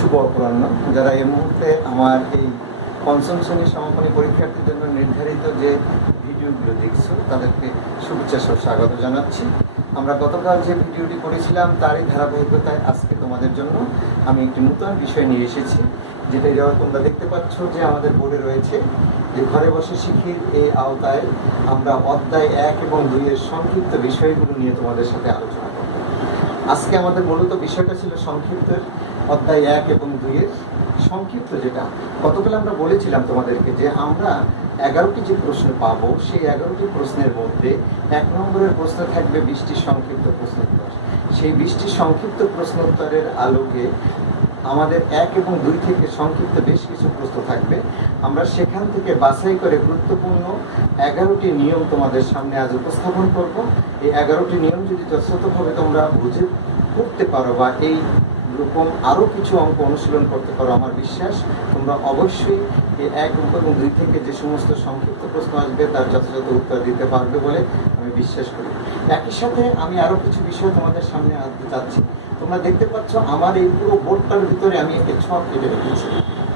শুভ অপরাহ্ন। যারা এই মুহূর্তে আমার এই পঞ্চম শ্রেণীর সমাপনী পরীক্ষার্থীর জন্য নির্ধারিত যে ভিডিওগুলো দেখছো তাদেরকে শুভেচ্ছা সহ স্বাগত জানাচ্ছি। আমরা গতকাল যে ভিডিওটি করেছিলাম তারই ধারাবাহিকতায় আজকে তোমাদের জন্য আমি একটি নতুন বিষয় নিয়ে এসেছি, যেটা যাওয়া তোমরা দেখতে পাচ্ছ যে আমাদের বোর্ডে রয়েছে যে ঘরে বসে শিখির এই আওতায় আমরা অধ্যায় 1 এবং 2 এর সংক্ষিপ্ত বিষয়গুলো নিয়ে তোমাদের সাথে আলোচনা করব। আজকে আমাদের মূলত বিষয়টা ছিল সংক্ষিপ্তের অধ্যায় 1 এবং 2 এর সংক্ষিপ্ত, যেটা গতকাল আমরা বলেছিলাম তোমাদেরকে যে আমরা 11টি যে প্রশ্ন পাবো সেই 11টি প্রশ্নের মধ্যে 1 নম্বরের প্রশ্ন থাকবে 20টি সংক্ষিপ্ত প্রশ্নোত্তর। সেই 20টি সংক্ষিপ্ত প্রশ্নোত্তরের আলোকে আমাদের 1 এবং 2 থেকে সংক্ষিপ্ত বেশ কিছু প্রশ্ন থাকবে। আমরা সেখান থেকে বাছাই করে গুরুত্বপূর্ণ 11টি নিয়ম তোমাদের সামনে আজ উপস্থাপন করব। এই 11টি নিয়ম যদি যথাযথভাবে তোমরা বুঝে করতে পারো বা এই রকম আরও কিছু অঙ্ক অনুশীলন করতে পারো, আমার বিশ্বাস তোমরা অবশ্যই এই 1 এবং 2 থেকে যে সমস্ত সংক্ষিপ্ত প্রশ্ন আসবে তার যথাযথ উত্তর দিতে পারবে বলে আমি বিশ্বাস করি। একই সাথে আমি আরও কিছু বিষয় তোমাদের সামনে আনতে চাচ্ছি। তোমরা দেখতে পাচ্ছ আমার এই পুরো বোর্ডটার ভিতরে আমি একটি ছক কেটে রেখেছি।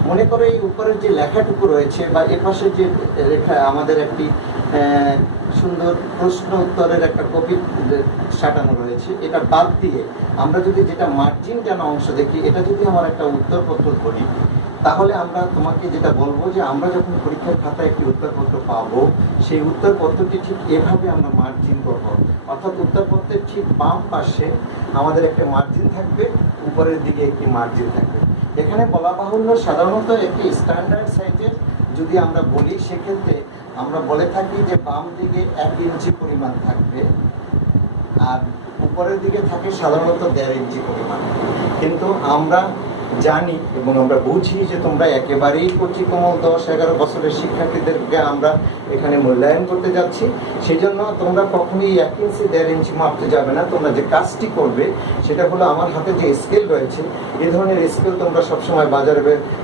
মনে করো এই উপরের যে লেখাটুকু রয়েছে বা এপাশে যে রেখা আমাদের একটি সুন্দর প্রশ্ন উত্তরের একটা কপি সাজানো রয়েছে, এটা বাদ দিয়ে আমরা যদি যেটা মার্জিন টানা অংশ দেখি, এটা যদি আমার একটা উত্তরপত্র ধরি, তাহলে আমরা তোমাকে যেটা বলবো যে আমরা যখন পরীক্ষার খাতায় একটি উত্তরপত্র পাবো সেই উত্তরপত্রটি ঠিক এভাবে আমরা মার্জিন করবো। অর্থাৎ উত্তরপত্রের ঠিক বাম পাশে আমাদের একটা মার্জিন থাকবে, উপরের দিকে একটি মার্জিন থাকবে। এখানে বলা বাহুল্য সাধারণত একটি স্ট্যান্ডার্ড সাইজের যদি আমরা বলি, সেক্ষেত্রে আমরা বলে থাকি যে বাম দিকে 1 ইঞ্চি পরিমাণ থাকবে আর উপরের দিকে থাকে সাধারণত 1.5 ইঞ্চি পরিমাণ। কিন্তু আমরা জানি এবং আমরা বুঝি যে তোমরা একেবারেই কচি কোমল 10-11 বছরের শিক্ষার্থীদেরকে আমরা এখানে মূল্যায়ন করতে যাচ্ছি। সেই জন্য তোমরা কখনোই 1 ইঞ্চি 1.5 ইঞ্চি মাপতে যাবে না। তোমরা যে কাজটি করবে সেটা হলো, আমার হাতে যে স্কেল রয়েছে, এই ধরনের স্কেল তোমরা সবসময় বাজারে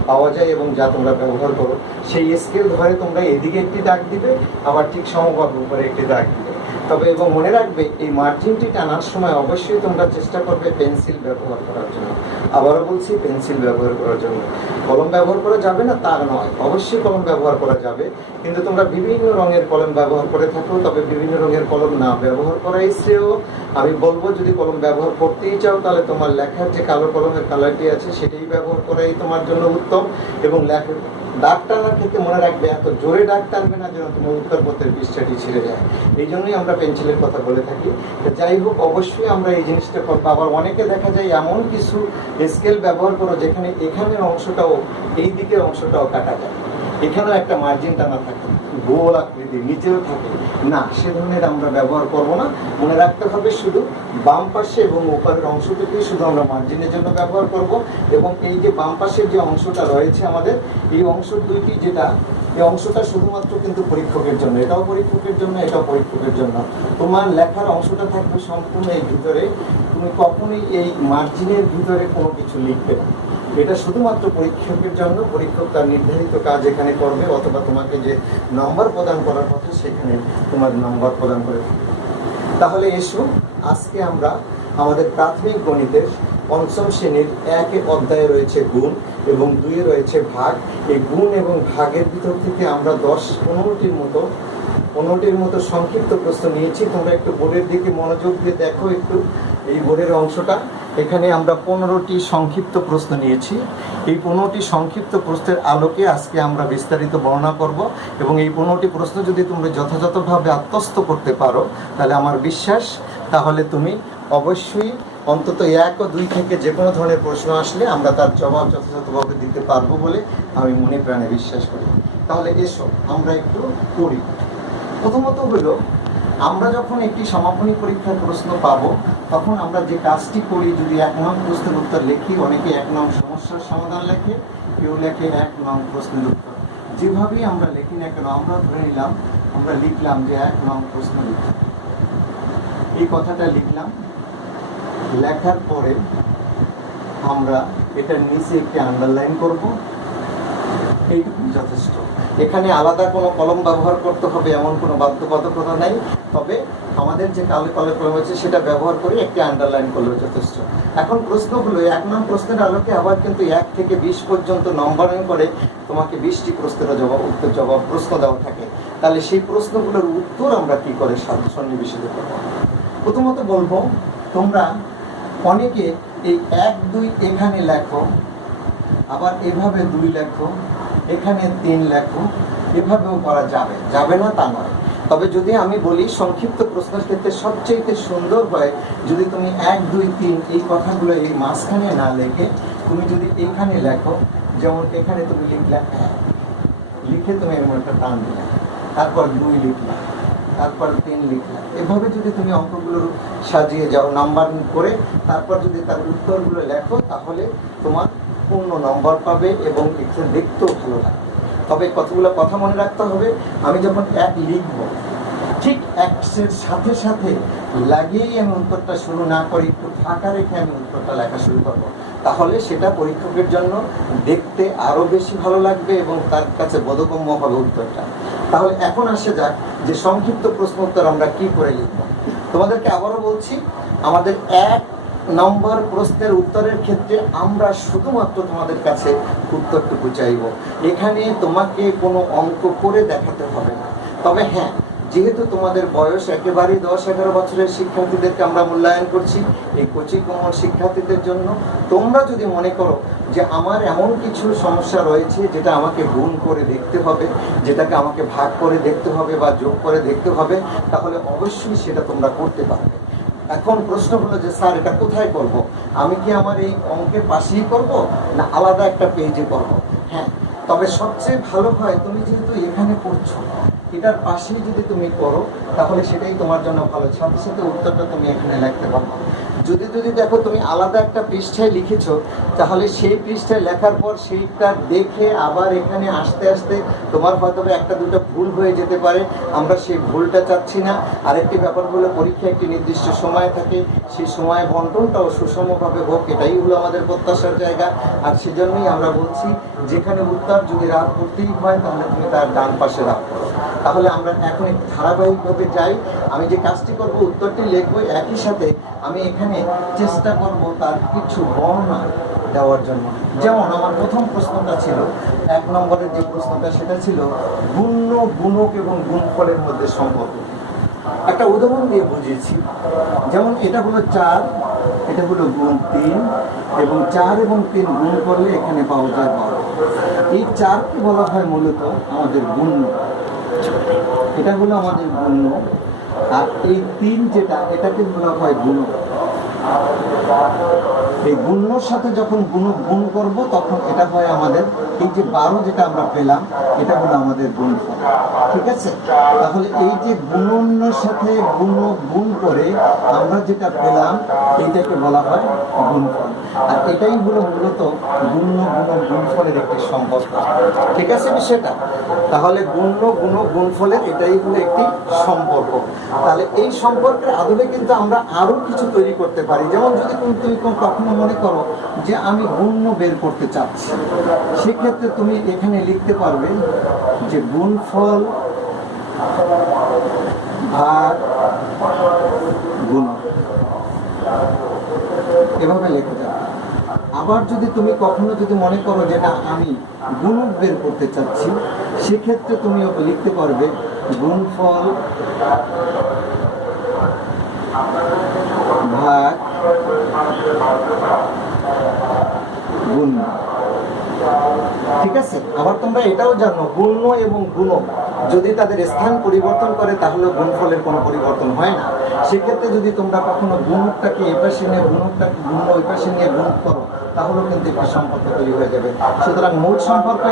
পাওয়া যায় এবং যা তোমরা ব্যবহার করো, সেই স্কেল ধরে তোমরা এদিকে একটি দাগ দিবে, আবার ঠিক সমবাহু উপরে একটি দাগ দিবে। তবে এবং মনে রাখবে এই মার্জিনটি টানার সময় অবশ্যই তোমরা চেষ্টা করবে পেন্সিল ব্যবহার করার জন্য। আবারও বলছি, পেন্সিল ব্যবহার করার জন্য। কলম ব্যবহার করা যাবে না তার নয়, অবশ্যই কলম ব্যবহার করা যাবে, কিন্তু তোমরা বিভিন্ন রঙের কলম ব্যবহার করে থাকো। তবে বিভিন্ন রঙের কলম না ব্যবহার করাই শ্রেয়। আমি বলবো যদি কলম ব্যবহার করতেই চাও তাহলে তোমার লেখার যে কালো কলমের কালারটি আছে সেটাই ব্যবহার করাই তোমার জন্য উত্তম। এবং লেখার দাগ টানার থেকে মনে রাখবে এত জোরে দাগ টানবে না যেন তোমার উত্তরপত্রের পৃষ্ঠাটি ছিঁড়ে যায়। এই জন্যই আমরা পেন্সিলের কথা বলে থাকি। যাই হোক, অবশ্যই আমরা এই জিনিসটা করবো। আবার অনেকে দেখা যায় এমন কিছু স্কেল ব্যবহার করো যেখানে এখানের অংশটাও এই দিকের অংশটাও কাটা যায়, এখানেও একটা মার্জিন টানা থাকে, গোল আকৃতি নিচেও থাকে না, সে ধরনের আমরা ব্যবহার করব না। মনে রাখতে হবে শুধু বাম পাশে এবং উপরের অংশটিকেই শুধু আমরা মার্জিনের জন্য ব্যবহার করব। এবং এই যে বাম পাশের যে অংশটা রয়েছে আমাদের, এই অংশ দুইটি যেটা, এই অংশটা শুধুমাত্র কিন্তু পরীক্ষকের জন্য, এটাও পরীক্ষকের জন্য, এটাও পরীক্ষকের জন্য। তোমার লেখার অংশটা থাকবে সম্পূর্ণ এই ভিতরে, তুমি কখনোই এই মার্জিনের ভিতরে কোনো কিছু লিখবে না। এটা শুধুমাত্র পরীক্ষকের জন্য। পরীক্ষক তার নির্ধারিত কাজ এখানে করবে, অথবা তোমাকে যে নম্বর প্রদান করার কথা সেখানে তোমার নম্বর প্রদান করে। তাহলে এসো, আজকে আমরা আমাদের প্রাথমিক গণিতের পঞ্চম শ্রেণীর 1 অধ্যায়ে রয়েছে গুণ এবং 2 রয়েছে ভাগ। এই গুণ এবং ভাগের ভিতর থেকে আমরা 10-15টির মতো সংক্ষিপ্ত প্রশ্ন নিয়েছি। তোমরা একটু বোর্ডের দিকে মনোযোগ দিয়ে দেখো একটু, এই বোর্ডের অংশটা। এখানে আমরা 15টি সংক্ষিপ্ত প্রশ্ন নিয়েছি। এই 15টি সংক্ষিপ্ত প্রশ্নের আলোকে আজকে আমরা বিস্তারিত বর্ণনা করব। এবং এই 15টি প্রশ্ন যদি তোমরা যথাযথভাবে আত্মস্থ করতে পারো তাহলে আমার বিশ্বাস, তাহলে তুমি অবশ্যই অন্তত 1 ও 2 থেকে যে কোনো ধরনের প্রশ্ন আসলে আমরা তার জবাব যথাযথভাবে দিতে পারবো বলে আমি মনে প্রাণে বিশ্বাস করি। তাহলে এসো আমরা একটু করি। প্রথমত হলো, আমরা যখন একটি সমাপনী পরীক্ষার প্রশ্ন পাবো তখন আমরা যে কাজটি করি, যদি 1 নং প্রশ্নের উত্তর লিখি, অনেকে 1 নং সমস্যার সমাধান লেখে, কেউ লেখে 1 নং প্রশ্নের উত্তর। যেভাবেই আমরা লিখি না কেন, আমরা ধরে নিলাম, আমরা লিখলাম যে 1 নং প্রশ্নের উত্তর, এই কথাটা লিখলাম। লেখার পরে আমরা এটার নিচে একটি আন্ডারলাইন করব, এইটুকু যথেষ্ট। এখানে আলাদা কোনো কলম ব্যবহার করতে হবে এমন কোনো বাধ্যবাধকতা নাই। তবে আমাদের যে কালো কলম আছে সেটা ব্যবহার করে একটি আন্ডারলাইন করলেও যথেষ্ট। এখন প্রশ্নগুলো 1 নং প্রশ্নের আলোকে আবার কিন্তু 1 থেকে 20 পর্যন্ত নম্বরিং করে তোমাকে 20টি প্রশ্নের জবাব প্রশ্ন দেওয়া থাকে। তাহলে সেই প্রশ্নগুলোর উত্তর আমরা কি করে সন্নিবেশিত করব? প্রথমত বলবো, তোমরা অনেকে এই 1 2 এখানে লেখো, আবার এভাবে 2 লেখো, এখানে 3 লেখো, এভাবেও করা যাবে না তা নয়। তবে যদি আমি বলি সংক্ষিপ্ত প্রশ্নের ক্ষেত্রে সবচেয়ে সুন্দর হয় যদি তুমি 1 2 3 এই কথাগুলো এই মাঝখানে না লিখে তুমি যদি এখানে লেখো, যেমন এখানে তুমি লিখলে 1, লিখে তুমি এমন একটা টান দিলে, তারপর 2 লিখলে, তারপর 3 লিখলে, এভাবে যদি তুমি অঙ্কগুলো সাজিয়ে যাও নাম্বারিং করে, তারপর যদি তার উত্তরগুলো লেখো, তাহলে তোমার পূর্ণ নম্বর পাবে এবং একটু দেখতেও ভালো লাগবে। তবে কতগুলো কথা মনে রাখতে হবে, আমি যখন 1 লিখব ঠিক 1 সাথে সাথে লাগিয়েই আমি উত্তরটা শুরু না করি, একটু ফাঁকা রেখে আমি উত্তরটা লেখা শুরু করব, তাহলে সেটা পরীক্ষকের জন্য দেখতে আরও বেশি ভালো লাগবে এবং তার কাছে বোধগম্য হবে উত্তরটা। তাহলে এখন আসে যাক যে সংক্ষিপ্ত প্রশ্ন উত্তর আমরা কি করে লিখব। তোমাদেরকে আবারও বলছি, আমাদের 1 নম্বর প্রশ্নের উত্তরের ক্ষেত্রে আমরা শুধুমাত্র তোমাদের কাছে উত্তরটুকু চাইব। এখানে তোমাকে কোনো অঙ্ক করে দেখাতে হবে না। তবে হ্যাঁ, যেহেতু তোমাদের বয়স একেবারেই 10-11 বছরের শিক্ষার্থীদেরকে আমরা মূল্যায়ন করছি, এই কোচিং কোমল শিক্ষার্থীদের জন্য তোমরা যদি মনে করো যে আমার এমন কিছু সমস্যা রয়েছে যেটা আমাকে গুণ করে দেখতে হবে, যেটাকে আমাকে ভাগ করে দেখতে হবে বা যোগ করে দেখতে হবে, তাহলে অবশ্যই সেটা তোমরা করতে পারবে। এখন প্রশ্ন হলো যে স্যার এটা কোথায় করব? আমি কি আমার এই অঙ্কের পাশেই করব না আলাদা একটা পেজে করব? হ্যাঁ, তবে সবচেয়ে ভালো হয় তুমি যেহেতু এখানে পড়ছো, এটার পাশেই যদি তুমি করো তাহলে সেটাই তোমার জন্য ভালো। সাথে সাথে উত্তরটা তুমি এখানে লিখতে পারো। যদি দেখো তুমি আলাদা একটা পৃষ্ঠায় লিখেছো, তাহলে সেই পৃষ্ঠায় লেখার পর সেইটা দেখে আবার এখানে আসতে আসতে তোমার হয়তো 1-2টা ভুল হয়ে যেতে পারে। আমরা সেই ভুলটা চাচ্ছি না। আরেকটি ব্যাপার হলো, পরীক্ষা একটি নির্দিষ্ট সময় থাকে, সেই সময় বন্টনটাও সুষমভাবে হোক, এটাই হলো আমাদের প্রত্যাশার জায়গা। আর সেজন্যই আমরা বলছি, যেখানে উত্তর যদি রাগ করতেই হয় তাহলে তুমি তার ডান পাশে রাগ করো। তাহলে আমরা এখন একটু ধারাবাহিকভাবে যাই। আমি যে কাজটি করব, উত্তরটি লিখবো, একই সাথে আমি এখানে চেষ্টা করব তার কিছু বর্ণনা দেওয়ার জন্য। যেমন আমার প্রথম প্রশ্নটা ছিল, 1 নম্বরের যে প্রশ্নটা সেটা ছিল গুণ্য, গুণক এবং গুণফলের মধ্যে সম্পর্ক। একটা উদাহরণ দিয়ে বুঝিয়েছি। যেমন এটা হলো 4, এটা হলো গুণ 3, এবং 4 এবং 3 গুণ করলে এখানে পাওয়া যায় 12। এই 4কে বলা হয় মূলত আমাদের গুণ্য, এটা হলো আমাদের গুণ্য। আর এই 3 যেটা, এটাকে বলা হয় গুণক। এই গুণ্যর সাথে যখন গুণ করব তখন এটা হয় আমাদের এই যে 12 যেটা আমরা পেলাম, এটা হলো আমাদের গুণফল। ঠিক আছে? তাহলে এই যে গুণনের সাথে গুণ করে আমরা যেটা পেলাম এইটাকে বলা হয় গুণফল। আর এটাই হলো মূলত গুণফলের একটি সম্পর্ক। ঠিক আছে বিষয়টা? তাহলে গুণফলের এটাই হলো একটি সম্পর্ক। তাহলে এই সম্পর্কের আদলে কিন্তু আমরা আরো কিছু তৈরি করতে পারি। যেমন যদি তুমি কখনো মনে করো যে আমি গুণ্য বের করতে চাচ্ছি, সেক্ষেত্রে তুমি এখানে লিখতে পারবে যে গুণফল ভাগ গুণক, এভাবে লেখা যাবে। আবার যদি তুমি কখনো যদি মনে করো যে না আমি গুণক বের করতে চাচ্ছি, সেক্ষেত্রে তুমি লিখতে পারবে গুণফল ভাগ গুণ্য। ঠিক আছে? আবার তোমরা এটাও জানো, গুণ্য এবং গুণক যদি তাদের স্থান পরিবর্তন করে তাহলে গুণফলের কোনো পরিবর্তন হয় না। সেক্ষেত্রে যদি তোমরা কখনো গুণকটাকে এ পাশে নিয়ে গুণকটাকে গুণ্য ওই পাশে নিয়ে গুণ করো, তাহলেও কিন্তু একটি সম্পর্ক তৈরি হয়ে যাবে। সুতরাং মূল সম্পর্ক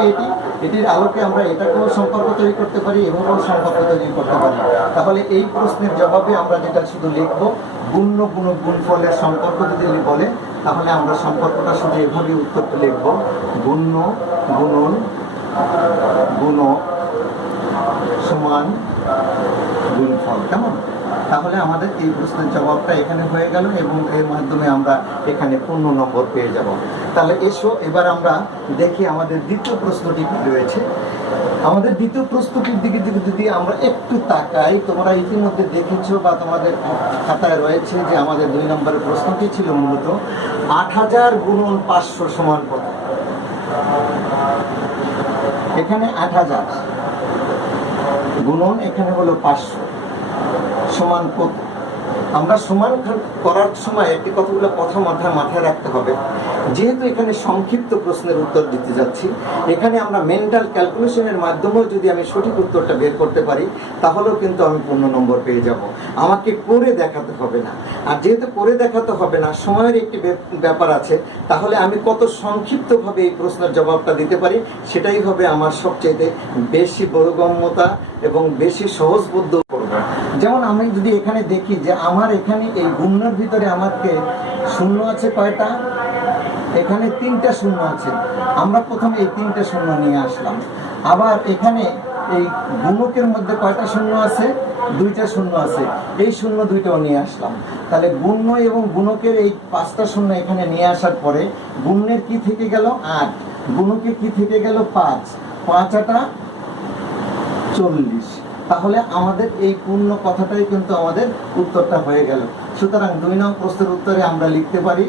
এটির আলোকে আমরা এটাকেও সম্পর্ক তৈরি করতে পারি, এভাবেও সম্পর্ক তৈরি করতে পারি। তাহলে এই প্রশ্নের জবাবে আমরা যেটা শুধু লিখবো, গুণ্য গুণক গুণফলের সম্পর্ক যদি বলে, তাহলে আমরা সম্পর্কটা শুধু এভাবেই উত্তরটা লিখব, গুণ্য গুণন গুণক সমান গুণফল। কেমন? তাহলে আমাদের এই প্রশ্নের জবাবটা এখানে হয়ে গেল এবং এর মাধ্যমে আমরা এখানে পূর্ণ নম্বর পেয়ে যাব। তাহলে এসো এবার আমরা দেখি আমাদের দ্বিতীয় প্রশ্নটি কি রয়েছে। আমাদের দ্বিতীয় প্রস্তুতির দিকে যদি আমরা একটু তাকাই, তোমরা ইতিমধ্যে দেখেছো বা তোমাদের খাতায় রয়েছে যে আমাদের 2 নম্বরের প্রশ্নটি ছিল মূলত 8000 গুণন 500 সমান কত। এখানে 8000 গুণন এখানে হলো 500 সমান কত। আমরা সমান করার সময় একটি কতগুলো কথা মাথায় রাখতে হবে। যেহেতু এখানে সংক্ষিপ্ত প্রশ্নের উত্তর দিতে যাচ্ছি, এখানে আমরা মেন্টাল ক্যালকুলেশনের মাধ্যমেও যদি আমি সঠিক উত্তরটা বের করতে পারি তাহলেও কিন্তু আমি পূর্ণ নম্বর পেয়ে যাব। আমাকে করে দেখাতে হবে না। আর যেহেতু করে দেখাতে হবে না, সময়ের একটি ব্যাপার আছে, তাহলে আমি কত সংক্ষিপ্তভাবে এই প্রশ্নের জবাবটা দিতে পারি সেটাই হবে আমার সবচেয়ে বেশি বোধগম্যতা এবং বেশি সহজবোধ্য। যেমন আমি যদি এখানে দেখি যে আমার এখানে এই গুণের ভিতরে আমাকে শূন্য আছে কয়টা, এখানে 3টা শূন্য আছে। আমরা প্রথমে এই 3টে শূন্য নিয়ে আসলাম। আবার এখানে এই গুণকের মধ্যে কয়টা শূন্য আছে, 2টা শূন্য আছে, এই শূন্য 2টাও নিয়ে আসলাম। তাহলে গুণ্য এবং গুণকের এই 5টা শূন্য এখানে নিয়ে আসার পরে গুণের কি থেকে গেল 8, গুণকে কি থেকে গেল 5, 5 8 40। তাহলে আমাদের এই পূর্ণ কথাটাই কিন্তু আমাদের উত্তরটা হয়ে গেল। সুতরাং 2 নং প্রশ্নের উত্তরে আমরা লিখতে পারি,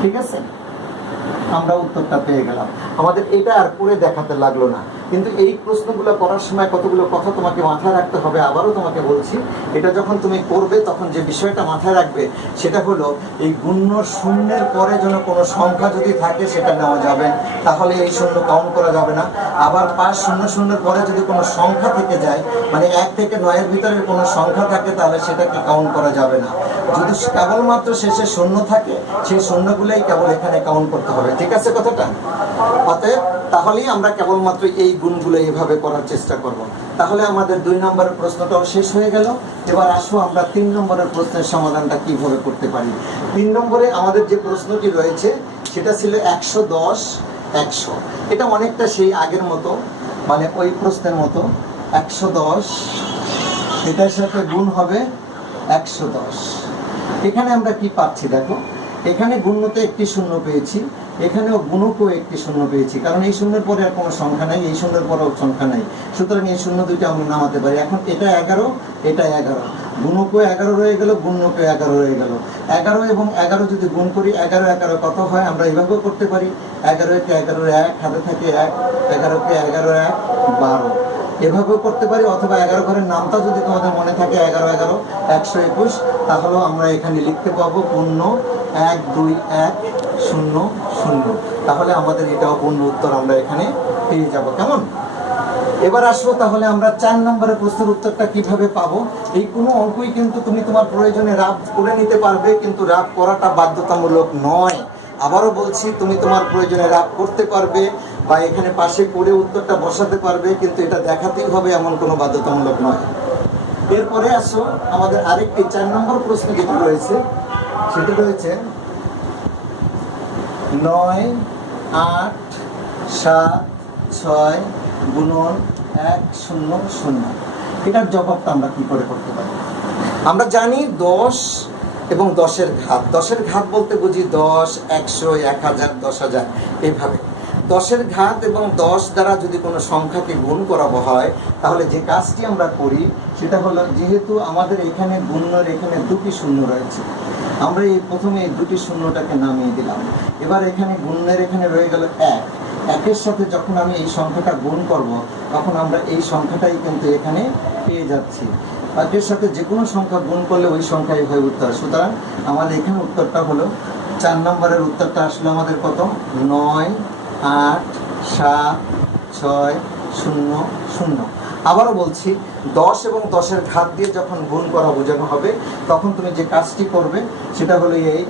ঠিক আছে, আমরা উত্তরটা পেয়ে গেলাম। আমাদের এটা আর করে দেখাতে লাগলো না। কিন্তু এই প্রশ্নগুলো করার সময় কতগুলো কথা তোমাকে মাথায় রাখতে হবে। আবারও তোমাকে বলছি, এটা যখন তুমি করবে তখন যে বিষয়টা মাথায় রাখবে সেটা হলো এই গুণ্য শূন্যের পরে যেন কোনো সংখ্যা যদি থাকে সেটা নেওয়া যাবে, তাহলে এই শূন্য কাউন্ট করা যাবে না। আবার 5 0 0 পরে যদি কোনো সংখ্যা থেকে যায়, মানে 1 থেকে 9 এর ভিতরে কোনো সংখ্যা থাকে, তাহলে সেটাকে কাউন্ট করা যাবে না। যদি কেবলমাত্র শেষে শূন্য থাকে, সেই শূন্যগুলোই কেবল এখানে কাউন্ট করতে হবে, ঠিক আছে কথাটা? অতএব তাহলেই আমরা কেবলমাত্র এই গুণগুলো এইভাবে করার চেষ্টা করব। তাহলে আমাদের 2 নম্বরের প্রশ্নটাও শেষ হয়ে গেল। এবার আসো আমরা 3 নম্বরের প্রশ্নের সমাধানটা কিভাবে করতে পারি। 3 নম্বরে আমাদের যে প্রশ্নটি রয়েছে সেটা ছিল 110 100। এটা অনেকটা সেই আগের মতো, মানে ওই প্রশ্নের মতো। 110 এটার সাথে গুণ হবে 110। এখানে আমরা কি পাচ্ছি দেখো, এখানে গুণ্যতে একটি শূন্য পেয়েছি, এখানেও গুণকেও একটি শূন্য পেয়েছি, কারণ এই শূন্যের পরে আর কোনো সংখ্যা নাই, এই শূন্যের পরেও সংখ্যা নাই। সুতরাং এই শূন্য 2টা আমরা নামাতে পারি। এখন এটা 11, এটা 11, গুণকেও 11 রয়ে গেল, গুণ্যকেও 11 রয়ে গেল। 11 এবং 11 যদি গুণ করি, 11 11 কত হয় আমরা এইভাবেও করতে পারি। 11 কে 11 1 হাতে থাকে 1, 11 কে 11 1 12, এভাবেও করতে পারি। অথবা 11 ঘরের নামটা যদি তোমাদের মনে থাকে 11 11 121, তাহলেও আমরা এখানে লিখতে পাবো পূর্ণ 1 2 1 0 0। তাহলে আমাদের এটাও পূর্ণ উত্তর আমরা এখানে পেয়ে যাব। কেমন? এবার আসো তাহলে আমরা 4 নম্বরের প্রশ্নের উত্তরটা কিভাবে পাবো। এই কোনো অঙ্কই কিন্তু তুমি তোমার প্রয়োজনে রাফ করে নিতে পারবে, কিন্তু রাফ করাটা বাধ্যতামূলক নয়। আবারও বলছি, তুমি তোমার প্রয়োজনে রাফ করতে পারবে বা এখানে পাশে করে উত্তরটা বসাতে পারবে, কিন্তু এটা দেখাতেই হবে এমন কোনো বাধ্যতামূলক নয়। এরপরে আসো আমাদের আরেকটি 4 নম্বর প্রশ্ন যেটা রয়েছে সেটা রয়েছে 9 8 7 6 গুণন 1 0 0। এটার জবাবটা আমরা কি করে করতে পারি? আমরা জানি 10 এবং 10-এর ঘাত। 10-এর ঘাত বলতে বুঝি 10 100 1000 10000 এইভাবে। 10-এর ঘাত এবং 10 দ্বারা যদি কোনো সংখ্যাকে গুণ করাবো হয়, তাহলে যে কাজটি আমরা করি সেটা হলো, যেহেতু আমাদের এখানে গুণ্যের এখানে 2টি শূন্য রয়েছে, আমরা এই প্রথমে এই 2টি শূন্যটাকে নামিয়ে দিলাম। এবার এখানে গুণ্যের এখানে রয়ে গেল 1, 1-এর সাথে যখন আমি এই সংখ্যাটা গুণ করব, তখন আমরা এই সংখ্যাটাই কিন্তু এখানে পেয়ে যাচ্ছি। 1-এর সাথে যে কোনো সংখ্যা গুণ করলে ওই সংখ্যাই হয় উত্তর। সুতরাং আমাদের এখানে উত্তরটা হলো 4 নম্বরের উত্তরটা আসলে আমাদের কত? 9 8 7 6 0 0। আবারও বলছি, 10 এবং 10-এর ঘাত দিয়ে যখন গুণ করা বোঝানো হবে, তখন তুমি যে কাজটি করবে সেটা হলো এই,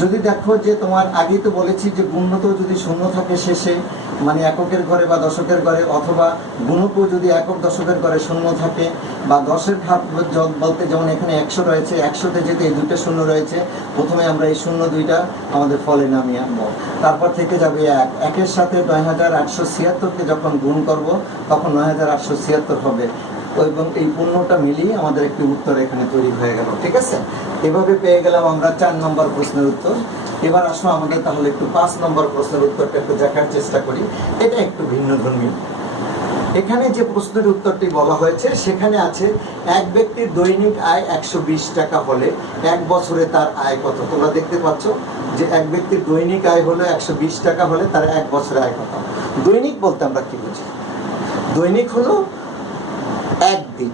যদি দেখো যে তোমার আগেই তো বলেছি যে গুণ্যতেও যদি শূন্য থাকে শেষে, মানে এককের ঘরে বা দশকের ঘরে, অথবা গুণকেও যদি একক দশকের ঘরে শূন্য থাকে, বা 10-এর ঘাত বলতে যেমন এখানে 100 রয়েছে, 100-তে যেহেতু এই 2টা শূন্য রয়েছে, প্রথমে আমরা এই শূন্য 2টা আমাদের ফলে নামিয়ে আনবো। তারপর থেকে যাবে 1, 1-এর সাথে 9876-কে যখন গুণ করব, তখন 9876 হবে, এবং এই পূর্ণটা মিলিয়ে আমাদের একটি উত্তর এখানে তৈরি হয়ে গেল। ঠিক আছে, এভাবে পেয়ে গেলাম আমরা 4 নম্বর প্রশ্নের উত্তর। এবার আসো আমাদের তাহলে একটু 5 নম্বর প্রশ্নের উত্তরটা একটু দেখার চেষ্টা করি। এটা একটু ভিন্নধর্মী। এখানে যে প্রশ্নের উত্তরটি বলা হয়েছে সেখানে আছে এক ব্যক্তির দৈনিক আয় 120 টাকা হলে এক বছরে তার আয় কত। তোমরা দেখতে পাচ্ছ যে এক ব্যক্তির দৈনিক আয় হলো 120 টাকা হলে তার এক বছরে আয় কত। দৈনিক বলতে আমরা কি বুঝি? দৈনিক হলো একদিন।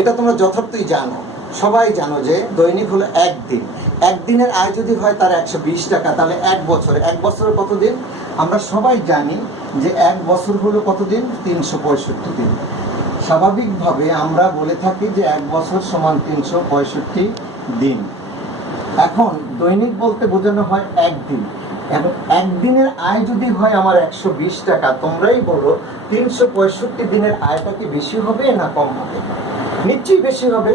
এটা তোমরা যথার্থই জানো, সবাই জানো যে দৈনিক হলো একদিন। একদিনের আয় যদি হয় তার 120 টাকা, তাহলে এক বছরে কত দিন? আমরা সবাই জানি যে এক বছর হলো কতদিন? 365 দিন। স্বাভাবিকভাবে আমরা বলে থাকি যে এক বছর সমান 365 দিন। এখন দৈনিক বলতে বোঝানো হয় একদিন। এখন একদিনের আয় যদি হয় আমার 120 টাকা, তোমরাই বলো 365 দিনের আয়টা কি বেশি হবে না কম হবে? নিশ্চয়ই বেশি হবে,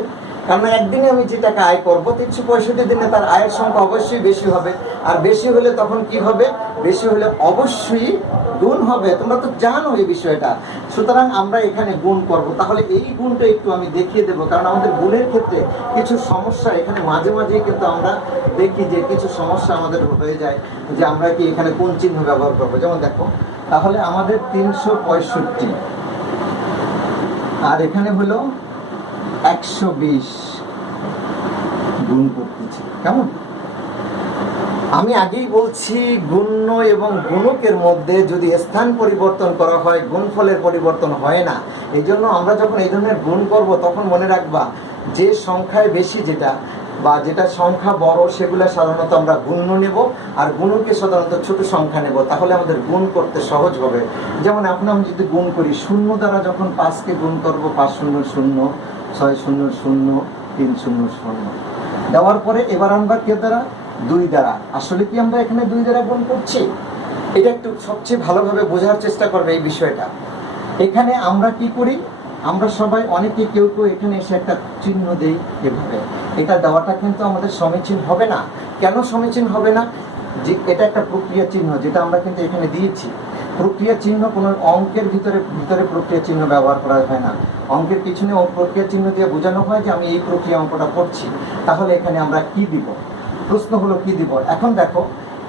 কারণ একদিনে আমি যে টাকা আয় করবো 365 দিনে তার আয়ের সংখ্যা অবশ্যই বেশি হবে। আর বেশি হলে তখন কি হবে? বেশি হলে অবশ্যই গুণ হবে। তোমরা তো জানো এই বিষয়টা। সুতরাং আমরা এখানে গুণ করব। তাহলে এই গুণটা একটু আমি দেখিয়ে দেবো, কারণ আমাদের গুণের ক্ষেত্রে কিছু সমস্যা এখানে মাঝে মাঝেই কিন্তু আমরা দেখি যে কিছু সমস্যা আমাদের হয়ে যায়, যে আমরা কি এখানে কোন চিহ্ন ব্যবহার করবো। যেমন দেখো, তাহলে আমাদের 365 আর এখানে হলো 120 গুণ করতেছি। কেমন? আমি আগেই বলছি গুণ্য এবং গুণকের মধ্যে যদি স্থান পরিবর্তন করা হয় গুণফলের পরিবর্তন হয় না। এই জন্য আমরা যখন এই ধরনের গুণ করব তখন মনে রাখবা যে সংখ্যায় বেশি যেটা বা যেটা সংখ্যা বড় সেগুলো সাধারণত আমরা গুণ্য নেব, আর গুণকে সাধারণত ছোট সংখ্যা নেব, তাহলে আমাদের গুণ করতে সহজ হবে। যেমন এখন আমি যদি গুণ করি শূন্য দ্বারা, যখন 5কে গুণ করবো 5 0 0 6 0 0 3 0 0 দেওয়ার পরে এবার আমরা কে দ্বারা? 2 দ্বারা। আসলে কি আমরা এখানে 2 দ্বারা গুণ করছি? এটা একটু সবচেয়ে ভালোভাবে বোঝার চেষ্টা করবে এই বিষয়টা। এখানে আমরা কি করি? আমরা সবাই অনেকে কেউ এখানে এসে একটা চিহ্ন দেই এভাবে। এটা দেওয়াটা কিন্তু আমাদের সমীচীন হবে না। কেন সমীচীন হবে না? যে এটা একটা প্রক্রিয়া চিহ্ন, যেটা আমরা কিন্তু এখানে দিয়েছি। প্রক্রিয়া চিহ্ন কোনো অঙ্কের ভিতরে প্রক্রিয়া চিহ্ন ব্যবহার করা হয় না। অঙ্কের পিছনে প্রক্রিয়া চিহ্ন দিয়ে বোঝানো হয় যে আমি এই প্রক্রিয়া অঙ্কটা করছি। তাহলে এখানে আমরা কি দিব? প্রশ্ন হলো কি দিব। এখন দেখো,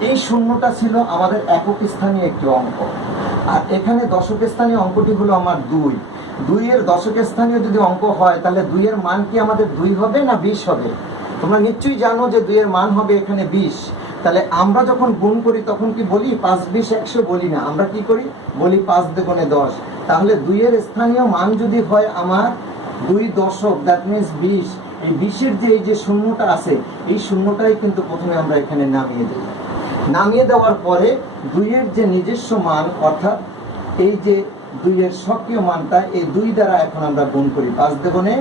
এই শূন্যটা ছিল আমাদের একক স্থানীয় একটি অঙ্ক, আর এখানে দশক স্থানীয় অঙ্কটি হলো আমার 2। 2 এর দশক স্থানীয় যদি অঙ্ক হয় তাহলে 2 এর মান কি আমাদের 2 হবে না 20 হবে? তোমরা নিশ্চয়ই জানো যে 2 এর মান হবে এখানে 20। তাহলে আমরা যখন গুণ করি তখন কি বলি 5 20 100 বলি না, আমরা কি করি? বলি 5 দুগুণে 10। তাহলে 2 এর স্থানীয় মান যদি হয় আমার 2 দশক, দ্যাট মিনস 20। এই 20-এর যে এই যে শূন্যটা আছে, এই শূন্যটাই কিন্তু প্রথমে আমরা এখানে নামিয়ে দিই। নামিয়ে দেওয়ার পরে 2 এর যে নিজস্ব মান, অর্থাৎ এই যে 2 এর সক্রিয় মানটা, এই 2 দ্বারা এখন আমরা গুণ করি। 5 দুগুণে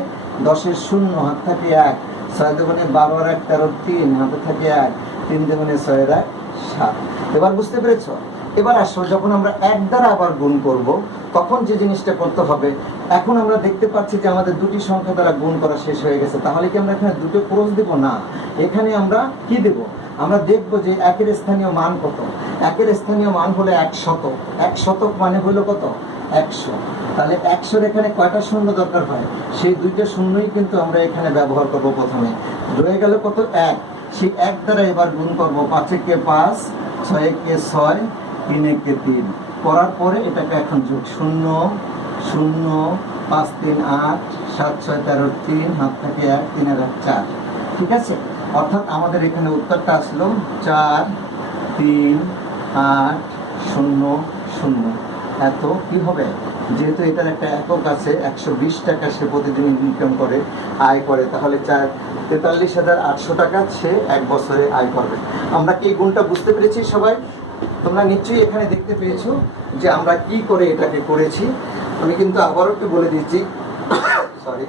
10 এর 0 হাত থাকে 1, 6 দুগুণে 12 আর 1 13 3 হাতে থাকে 1, 3 দুগুণে 6 এর 1 7। এবার বুঝতে পেরেছ? এবার আসো, যখন আমরা 1 দ্বারা আবার গুণ করব তখন যে জিনিসটা করতে হবে, এখন আমরা দেখতে পাচ্ছি যে আমাদের দুটি সংখ্যা দ্বারা গুণ করা শেষ হয়ে গেছে। তাহলে কি আমরা এখানে দুটো ক্রস দেব? না, এখানে আমরা কি দেব? আমরা দেখব যে 1 এর স্থানীয় মান কত। 1 এর স্থানীয় মান হলো 1 শতক। 1 শতক মানে হলো কত? 100। তাহলে 100-এর এখানে কয়টা শূন্য দরকার হয়? সেই 2টা শূন্যই কিন্তু আমরা এখানে ব্যবহার করব। প্রথমে রয়ে গেল কত? 1। সেই 1 দ্বারা এবার গুণ করব। 5 একে 5, 6 একে 6, 3 একে 3 করার পরে এটাকে এখন যোগ 0 0 5 3 8 7 6 13 3 হাত থাকে 1 3 আর 1 4। ঠিক আছে? অর্থাৎ আমাদের এখানে উত্তরটা আসলো 4 3 8 0 0। এত কি হবে? যেহেতু এটার একটা একক আছে, 120 টাকা সে প্রতিদিন ইনকাম করে, আয় করে, তাহলে 43,800 টাকা সে এক বছরে আয় করবে। আমরা কি এই গুণটা বুঝতে পেরেছি সবাই? তোমরা নিশ্চয়ই এখানে দেখতে পেয়েছো যে আমরা কি করে এটাকে করেছি। আমি কিন্তু আবারও একটু বলে দিচ্ছি, সরি।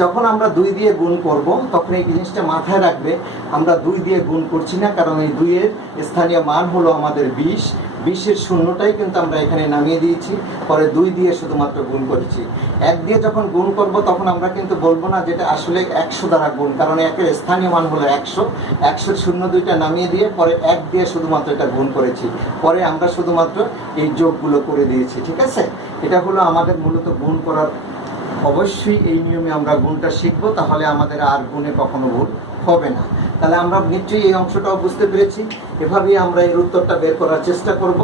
যখন আমরা 2 দিয়ে গুণ করব তখন এই জিনিসটা মাথায় রাখবে, আমরা 2 দিয়ে গুণ করছি না, কারণ এই 2 এর স্থানীয় মান হলো আমাদের 20। 20-এর শূন্যটাই কিন্তু আমরা এখানে নামিয়ে দিয়েছি, পরে 2 দিয়ে শুধুমাত্র গুণ করেছি। 1 দিয়ে যখন গুণ করব তখন আমরা কিন্তু বলবো না যেটা আসলে 100 দ্বারা গুণ, কারণ 1 এর স্থানীয় মান হলো 100। 100-এর শূন্য 2টা নামিয়ে দিয়ে পরে 1 দিয়ে শুধুমাত্র এটা গুণ করেছি, পরে আমরা শুধুমাত্র এই যোগগুলো করে দিয়েছি। ঠিক আছে? এটা হলো আমাদের মূলত গুণ করার। অবশ্যই এই নিয়মে আমরা গুণটা শিখবো, তাহলে আমাদের আর গুণে কখনো ভুল হবে না। তাহলে আমরা নিশ্চয়ই এই অংশটাও বুঝতে পেরেছি। এভাবেই আমরা এর উত্তরটা বের করার চেষ্টা করব।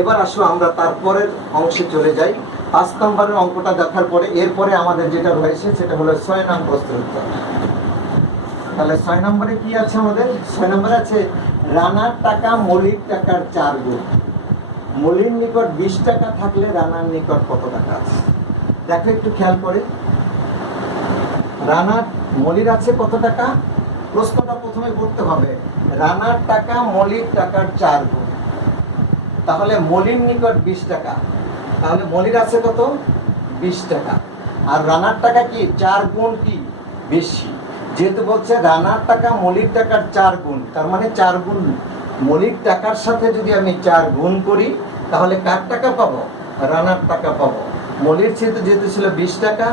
এবার আসো আমরা তারপরের অংশে চলে যাই। 5 নম্বরের অঙ্কটা দেখার পরে এরপরে আমাদের যেটা রয়েছে সেটা হলো 6 নং প্রশ্নের উত্তর। তাহলে 6 নম্বরে কি আছে আমাদের? 6 নম্বরে আছে রানার টাকা মলির টাকার 4 গুণ। মলির নিকট 20 টাকা থাকলে রানার নিকট কত টাকা আছে? দেখো একটু খেয়াল করে, রানার মলির আছে কত টাকা? প্রশ্নটা প্রথমে করতে হবে রানার টাকা মলির টাকার 4 গুণ। তাহলে মলির নিকট 20 টাকা, তাহলে মলির আছে কত? 20 টাকা। আর রানার টাকা কি 4 গুণ কি বেশি, যেহেতু বলছে রানার টাকা মলির টাকার 4 গুণ, তার মানে 4 গুণ মলির টাকার সাথে যদি আমি 4 গুণ করি তাহলে কার টাকা পাবো? রানার টাকা পাবো। মলির যেহেতু ছিল 20 টাকা,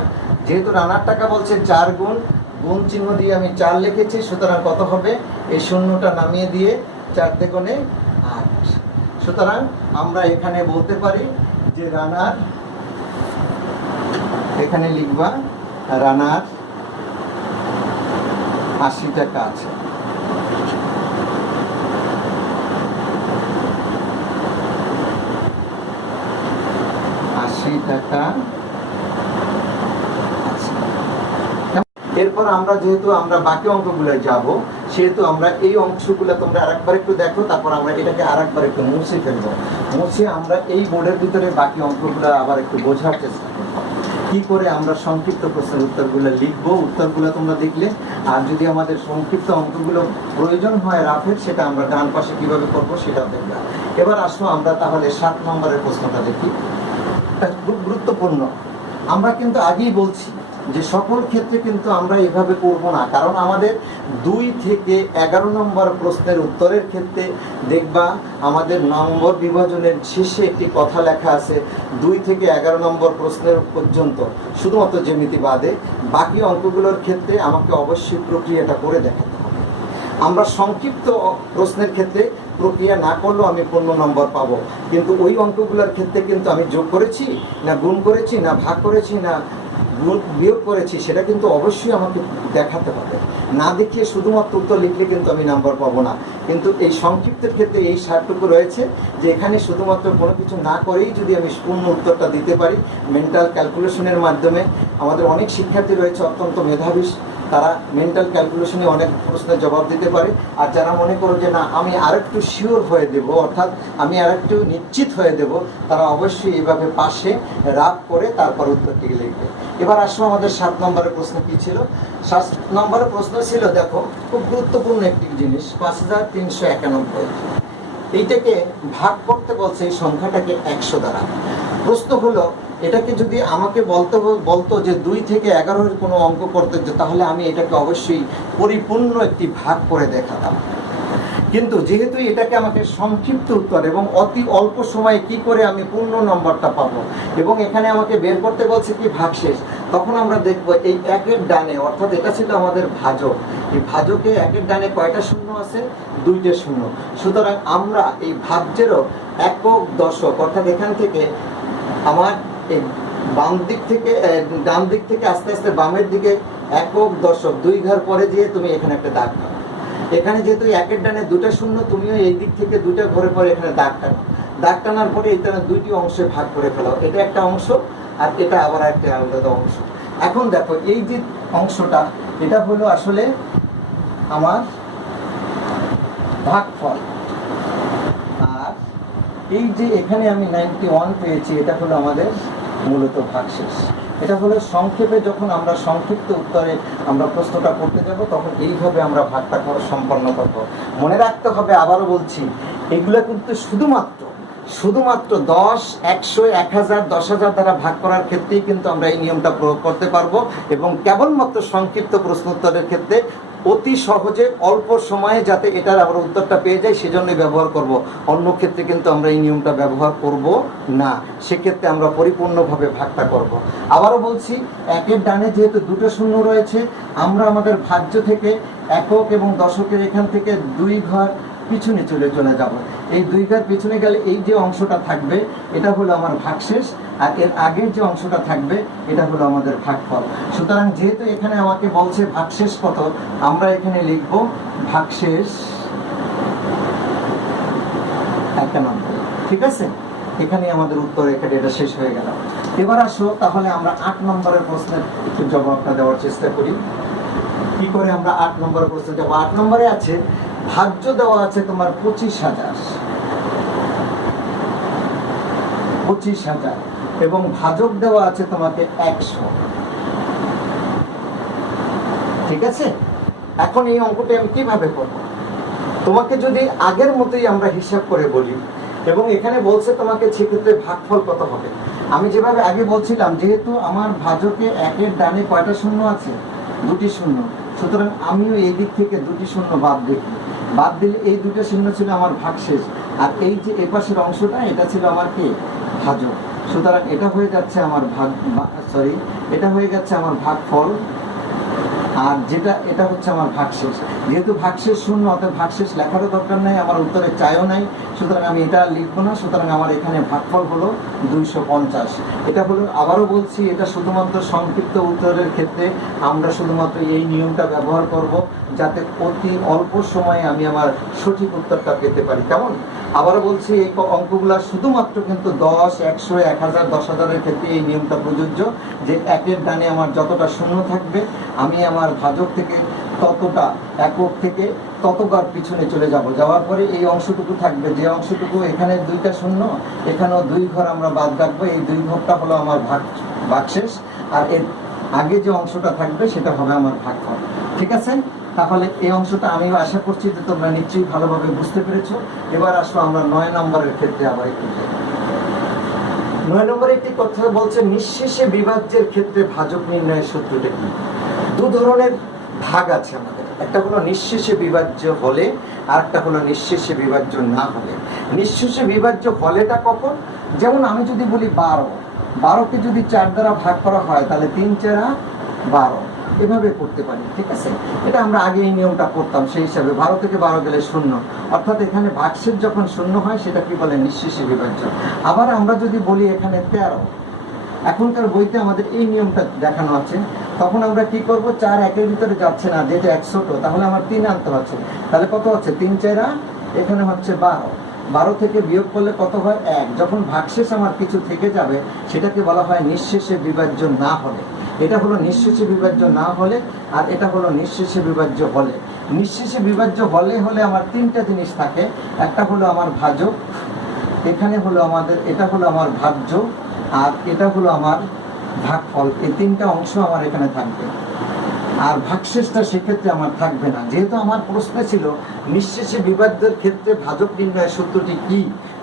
যেহেতু রানার টাকা বলছে 4 গুণ, গুণ চিহ্ন দিয়ে আমি 4 লিখেছি, সুতরাং কত হবে? এই শূন্যটা নামিয়ে দিয়ে 4 দ্বিগুণে 8। সুতরাং আমরা এখানে বলতে পারি যে রানার, এখানে লিখবা রানার 80 টাকা আছে। এরপর আমরা যেহেতু আমরা বাকি অঙ্কগুলো যাব, সেহেতু আমরা এই অংশগুলো তোমরা আরেকবার একটু দেখো, তারপর আমরা এটাকে আরেকবার একটু মুছে ফেলবো। মুছে আমরা এই বোর্ডের ভিতরে বাকি অঙ্কগুলো আবার একটু বোঝার চেষ্টা করবো, কি করে আমরা সংক্ষিপ্ত প্রশ্নের উত্তরগুলো লিখবো। উত্তরগুলো তোমরা দেখলে, আর যদি আমাদের সংক্ষিপ্ত অঙ্কগুলো প্রয়োজন হয় রাফের, সেটা আমরা ডান পাশে কিভাবে করবো সেটাও দেখবো। এবার আসো আমরা তাহলে 7 নম্বরের প্রশ্নটা দেখি। খুব গুরুত্বপূর্ণ। আমরা কিন্তু আগেই বলছি যে সকল ক্ষেত্রে কিন্তু আমরা এভাবে করব না, কারণ আমাদের 2 থেকে 11 নম্বর প্রশ্নের উত্তরের ক্ষেত্রে দেখবা আমাদের নম্বর বিভাজনের শেষে একটি কথা লেখা আছে 2 থেকে 11 নম্বর প্রশ্নের পর্যন্ত শুধুমাত্র জ্যামিতি বাদে বাকি অঙ্কগুলোর ক্ষেত্রে আমাকে অবশ্যই প্রক্রিয়াটা করে দেখাতে হবে। আমরা সংক্ষিপ্ত প্রশ্নের ক্ষেত্রে প্রক্রিয়া না করলেও আমি 15 নম্বর পাবো, কিন্তু ওই অঙ্কগুলোর ক্ষেত্রে কিন্তু আমি যোগ করেছি না গুণ করেছি না ভাগ করেছি না বিয়োগ করেছি, সেটা কিন্তু অবশ্যই আমাকে দেখাতে হবে। না দেখিয়ে শুধুমাত্র উত্তর লিখলে কিন্তু আমি নাম্বার পাবো না। কিন্তু এই সংক্ষিপ্তের ক্ষেত্রে এই সারটুকু রয়েছে যে এখানে শুধুমাত্র কোনো কিছু না করেই যদি আমি পূর্ণ উত্তরটা দিতে পারি মেন্টাল ক্যালকুলেশনের মাধ্যমে। আমাদের অনেক শিক্ষার্থী রয়েছে অত্যন্ত মেধাবী, তারা মেন্টাল ক্যালকুলেশনে অনেক প্রশ্নের জবাব দিতে পারে। আর যারা মনে করো যে না আমি আরেকটু শিওর হয়ে দেব, অর্থাৎ আমি আরেকটু নিশ্চিত হয়ে দেব, তারা অবশ্যই এইভাবে পাশে রাফ করে তারপর উত্তরটি লিখবে। এবার আসলে আমাদের 7 নম্বরের প্রশ্ন কি ছিল? 7 নম্বরের প্রশ্ন ছিল, দেখো খুব গুরুত্বপূর্ণ একটি জিনিস, 5391। এইটাকে ভাগ করতে বলছে এই সংখ্যাটাকে 100 দ্বারা। প্রশ্ন হলো এটাকে যদি আমাকে বলতো যে 2 থেকে 11-এর কোনো অঙ্ক করতে, তাহলে আমি এটাকে অবশ্যই পরিপূর্ণ একটি ভাগ করে দেখাতাম। কিন্তু যেহেতু এটাকে আমাকে সংক্ষিপ্ত উত্তর এবং অতি অল্প সময়ে কি করে আমি পূর্ণ নম্বরটা পাবো, এবং এখানে আমাকে বের করতে বলছে কি ভাগশেষ, তখন আমরা দেখবো এই 1-এর ডানে, অর্থাৎ এটা ছিল আমাদের ভাজক, এই ভাজকে 1-এর ডানে কয়টা শূন্য আছে? 2টে শূন্য। সুতরাং আমরা এই ভাজ্যেরও একক দশক, অর্থাৎ এখান থেকে আমার এই বাম দিক থেকে ডান দিক থেকে আস্তে আস্তে বামের দিকে একক দশক 2 ঘর পরে দিয়ে তুমি এখানে একটা দাগ টানো। এখানে যেহেতু 1-এর ডানে 2টা শূন্য, তুমিও এই দিক থেকে 2টা ঘরে পরে এখানে দাগ টানো। দাগ টানার পরে এটা 2টি অংশে ভাগ করে ফেলো। এটা একটা অংশ আর এটা আবার একটা আলাদা অংশ। এখন দেখো এই যে অংশটা, এটা হলো আসলে আমার ভাগফল, আর এই যে এখানে আমি 91 পেয়েছি, এটা হলো আমাদের মূলত ভাগশেষ। এটা হলো সংক্ষেপে যখন আমরা সংক্ষিপ্ত উত্তরে আমরা প্রশ্নটা করতে যাব, তখন এইভাবে আমরা ভাগটা সম্পন্ন করব। মনে রাখতে হবে, আবারও বলছি, এগুলো কিন্তু শুধুমাত্র 10, 100, 1000, 10,000 দ্বারা ভাগ করার ক্ষেত্রেই কিন্তু আমরা এই নিয়মটা প্রয়োগ করতে পারবো, এবং কেবলমাত্র সংক্ষিপ্ত প্রশ্ন উত্তরের ক্ষেত্রে অতি সহজে অল্প সময়ে যাতে এটার আমরা উত্তরটা পেয়ে যাই সেজন্যই ব্যবহার করব। অন্য ক্ষেত্রে কিন্তু আমরা এই নিয়মটা ব্যবহার করব না, সেক্ষেত্রে আমরা পরিপূর্ণভাবে ভাগটা করব। আবারও বলছি, 1-এর ডানে যেহেতু 2টো শূন্য রয়েছে, আমরা আমাদের ভাজ্য থেকে একক এবং দশকের এখান থেকে 2 ঘর পিছনে চলে যাব। এই 2 ঘর পিছনে গেলে এই যে অংশটা থাকবে এটা হলো আমার ভাগশেষ, আর এর আগের যে অংশটা থাকবে এটা হলো আমাদের ভাগফল। সুতরাং যেহেতু এখানে আমাকে বলছে ভাগশেষ কত, আমরা এখানে লিখব ভাগশেষ 91। ঠিক আছে, এখানে আমাদের উত্তর, এখানে এটা শেষ হয়ে গেল। এবার আসো তাহলে আমরা 8 নম্বরের প্রশ্নের একটু জবাবটা দেওয়ার চেষ্টা করি। কি করে আমরা 8 নম্বরের প্রশ্নে যাব? 8 নম্বরে আছে ভাজ্য দেওয়া আছে তোমার 25,000 এবং ভাজক দেওয়া আছে তোমাকে 100। ঠিক আছে, এখন এই অঙ্কটি আমি কিভাবে করব? তোমাকে যদি আগের মতোই আমরা হিসাব করে বলি এবং এখানে বলছে তোমাকে সেক্ষেত্রে ভাগফল কত হবে, আমি যেভাবে আগে বলছিলাম, যেহেতু আমার ভাজকে 1-এর ডানে কয়টা শূন্য আছে? 2টি শূন্য। সুতরাং আমিও এই দিক থেকে 2টি শূন্য বাদ দেখি, বাদ দিলে এই 2টা শূন্য ছিল আমার ভাগশেষ, আর এই যে এপাশের অংশটা এটা ছিল আমার কি? ভাজক। সুতরাং এটা হয়ে যাচ্ছে আমার এটা হয়ে যাচ্ছে আমার ভাগফল, আর যেটা এটা হচ্ছে আমার ভাগশেষ। যেহেতু ভাগশেষ শূন্য, অর্থাৎ ভাগশেষ লেখারও দরকার নাই, আমার উত্তরে চাইও নাই, সুতরাং আমি এটা লিখবো না। সুতরাং আমার এখানে ভাগফল হলো 250। এটা হলো, আবারও বলছি, এটা শুধুমাত্র সংক্ষিপ্ত উত্তরের ক্ষেত্রে আমরা শুধুমাত্র এই নিয়মটা ব্যবহার করব, যাতে অতি অল্প সময়ে আমি আমার সঠিক উত্তরটা পেতে পারি। কেমন? আবারও বলছি, এই অঙ্কগুলো শুধুমাত্র কিন্তু 10, 100, 1000, 10,000-এর ক্ষেত্রে এই নিয়মটা প্রযোজ্য, যে 1-এর ডানে আমার যতটা শূন্য থাকবে আমি আমার ভাজক থেকে ততটা, একক থেকে ততবার পিছনে চলে যাব, যাওয়ার পরে এই অংশটুকু থাকবে, যে অংশটুকু এখানে 2টা শূন্য, এখানেও 2 ঘর আমরা বাদ রাখবো, এই 2 ঘরটা হলো আমার ভাগশেষ, আর এর আগে যে অংশটা থাকবে সেটা হবে আমার ভাগফল। ঠিক আছে, তাহলে এই অংশটা আমিও আশা করছি যে তোমরা নিশ্চয়ই ভালোভাবে বুঝতে পেরেছো। এবার আসো আমরা 9 নম্বরের ক্ষেত্রে আবার একটু যাই। 9 নম্বরে একটি কথা বলছে, নিঃশেষে বিভাজ্যের ক্ষেত্রে ভাজক নির্ণয়ের সূত্রটা কি? 2 ধরনের ভাগ আছে আমাদের, একটা হলো নিঃশেষে বিভাজ্য হলে, আর একটা হলো নিঃশেষে বিভাজ্য না হলে। নিঃশেষে বিভাজ্য হলেটা কখন? যেমন আমি যদি বলি 12কে যদি 4 দ্বারা ভাগ করা হয় তাহলে 3 4 12, এভাবে করতে পারি। ঠিক আছে, এটা আমরা আগে এই নিয়মটা করতাম, সেই হিসাবে 12 থেকে 12 গেলে 0, অর্থাৎ এখানে ভাগশেষ যখন 0 হয় সেটা কি বলে? নিঃশেষে বিভাজ্য। আবার আমরা যদি বলি এখানে 13, এখনকার বইতে আমাদের এই নিয়মটা দেখানো আছে, তখন আমরা কি করব? 4 1-এর ভিতরে যাচ্ছে না, যেটা 100, তাহলে আমার 3 আনতে হচ্ছে, তাহলে কত হচ্ছে? 3 4, এখানে হচ্ছে 12। 12 থেকে বিয়োগ করলে কত হয়? 1। যখন ভাগশেষ আমার কিছু থেকে যাবে সেটাকে বলা হয় নিঃশেষে বিভাজ্য না হলে। এটা হলো নিঃশেষে বিভাজ্য না হলে, আর এটা হলো নিঃশেষে বিভাজ্য হলে। নিঃশেষে বিভাজ্য হলে আমার 3টা জিনিস থাকে, একটা হলো আমার ভাজক, এখানে হলো আমাদের, এটা হলো আমার ভাজ্য, আর এটা হলো আমার ভাগফল। এই 3টা অংশ আমার এখানে থাকবে, আর ভাগশেষটা সেক্ষেত্রে আমার থাকবে না। যেহেতু আমার প্রশ্নে ছিল নিঃশেষে বিভাজ্যের ক্ষেত্রে ভাজক নির্ণয়ের সূত্রটি কি,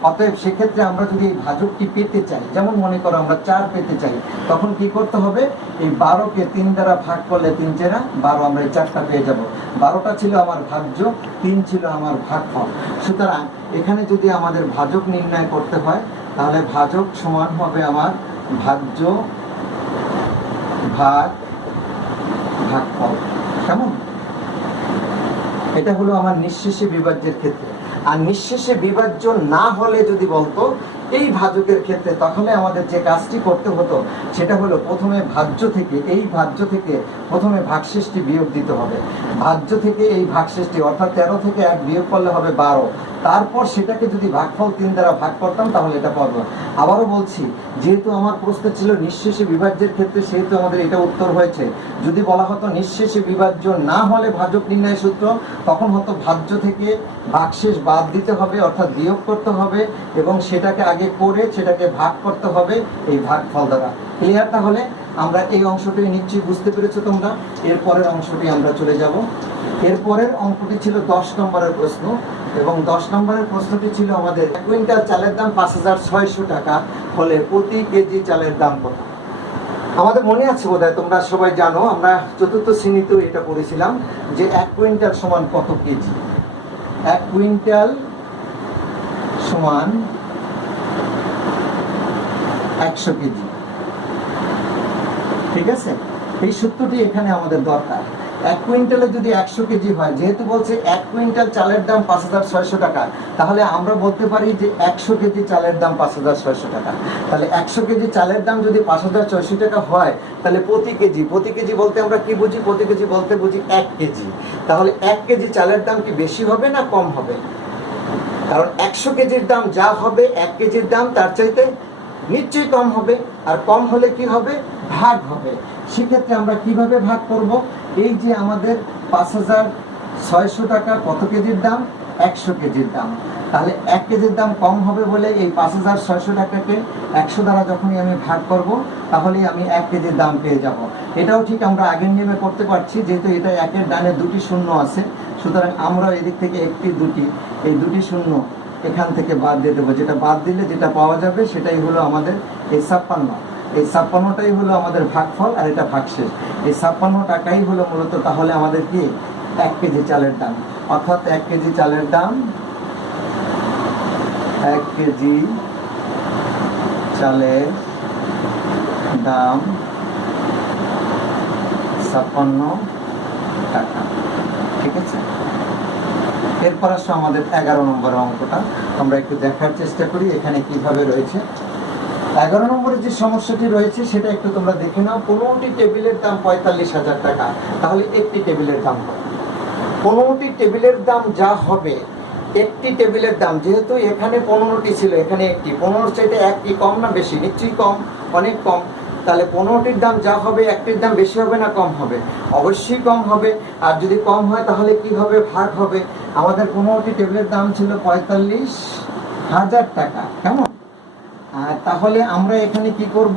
অতএব সেক্ষেত্রে আমরা যদি এই ভাজকটি পেতে চাই, যেমন মনে করো আমরা 4 পেতে চাই, তখন কি করতে হবে? এই 12কে 3 দ্বারা ভাগ করলে 3 4 12, আমরা এই 4টা পেয়ে যাব। 12টা ছিল আমার ভাজ্য, 3 ছিল আমার ভাগফল। সুতরাং এখানে যদি আমাদের ভাজক নির্ণয় করতে হয় তাহলে ভাজক সমান হবে আমার ভাজ্য ভাগফল। কেমন? এটা হলো আমার নিঃশেষে বিভাজ্যের ক্ষেত্রে। আর নিঃশেষে বিভাজ্য না হলে যদি বলতো এই ভাজকের ক্ষেত্রে, তাহলে আমাদের যে কাজটি করতে হতো সেটা হলো প্রথমে ভাজ্য থেকে, এই ভাজ্য থেকে প্রথমে ভাগশেষটি বিয়োগ দিতে হবে। ভাজ্য থেকে এই ভাগশেষটি, অর্থাৎ 13 থেকে 1 বিয়োগ করলে হবে 12, তারপর সেটাকে যদি ভাগফল 3 দ্বারা ভাগ করতাম তাহলে এটা পাবো। আবারও বলছি, যেহেতু আমার প্রশ্ন ছিল নিঃশেষে বিভাজ্যের ক্ষেত্রে, সেহেতু আমাদের এটা উত্তর হয়েছে। যদি বলা হতো নিঃশেষে বিভাজ্য না হলে ভাজক নির্ণয় সূত্র, তখন হতো ভাজ্য থেকে ভাগশেষ বাদ দিতে হবে, অর্থাৎ বিয়োগ করতে হবে, এবং সেটাকে আগে করে সেটাকে ভাগ করতে হবে এই ভাগফল দ্বারা। ক্লিয়ার? তাহলে আমরা এই অংশটি নিশ্চয়ই বুঝতে পেরেছো তোমরা। এরপরের অংশটি আমরা চলে যাব। এরপরের অঙ্কটি ছিল 10 নম্বরের প্রশ্ন, এবং 10 নম্বরের প্রশ্নটি ছিল আমাদের 1 কুইন্টাল চালের দাম 5,600 টাকা হলে প্রতি কেজি চালের দাম কত? আমাদের মনে আছে বোধহয়, তোমরা সবাই জানো, আমরা 4র্থ শ্রেণীতেও এটা পড়েছিলাম যে 1 কুইন্টাল সমান কত কেজি। 1 কুইন্টাল সমান 100 কেজি। ঠিক আছে, এই সূত্রটি এখানে আমাদের দরকার। 1 কুইন্টালে যদি 100 কেজি হয়, যেহেতু বলছে 1 কুইন্টাল চালের দাম 5,600 টাকা, তাহলে আমরা বলতে পারি যে 100 কেজি চালের দাম 5,600 টাকা। তাহলে 100 কেজি চালের দাম যদি 5,600 টাকা হয়, তাহলে প্রতি কেজি বলতে আমরা কি বুঝি? প্রতি কেজি বলতে বুঝি 1 কেজি। তাহলে 1 কেজি চালের দাম কি বেশি হবে না কম হবে? কারণ 100 কেজির দাম যা হবে 1 কেজির দাম তার চাইতে নিশ্চয়ই কম হবে। আর কম হলে কি হবে? ভাগ হবে। সেক্ষেত্রে আমরা কিভাবে ভাগ করব? এই যে আমাদের 5,600 টাকা কত কেজির দাম? 100 কেজির দাম। তাহলে 1 কেজির দাম কম হবে বলে এই 5,600 টাকাকে 100 দ্বারা যখনই আমি ভাগ করব, তাহলেই আমি 1 কেজির দাম পেয়ে যাব। এটাও ঠিক আমরা আগের নিয়মে করতে পারছি, যেহেতু এটা একের ডানে দুটি শূন্য আছে, সুতরাং আমরা এদিক থেকে একটি দুটি, এই দুটি শূন্য এখান থেকে বাদ দিয়ে দেবো। যেটা বাদ দিলে যেটা পাওয়া যাবে সেটাই হলো আমাদের এই 56। এই 56টাই হলো আমাদের ভাগফল, আর এটা ভাগশেষ। এই 56 টাকাই হলো মূলত তাহলে আমাদের কি 1 কেজি চালের দাম। অর্থাৎ 1 কেজি চালের দাম, 1 কেজি চালের দাম 56 টাকা। ঠিক আছে, এরপর আসো আমাদের 11 নম্বরের অঙ্কটা আমরা একটু দেখার চেষ্টা করি এখানে কিভাবে রয়েছে। 11 নম্বরের যে সমস্যাটি রয়েছে সেটা একটু তোমরা দেখে নাও। 15টি টেবিলের দাম 45,000 টাকা, তাহলে একটি টেবিলের দাম কত? 15টি টেবিলের দাম যা হবে, একটি টেবিলের দাম, যেহেতু এখানে 15টি ছিল, এখানে একটি, 15 চাইতে একটি কম না বেশি? নিশ্চয়ই কম, অনেক কম। তাহলে 15টির দাম যা হবে একটির দাম বেশি হবে না কম হবে? অবশ্যই কম হবে। আর যদি কম হয় তাহলে কি হবে? ভাগ হবে। আমাদের 15টি টেবিলের দাম ছিল 45,000 টাকা, কেমন? তাহলে আমরা এখানে কি করব?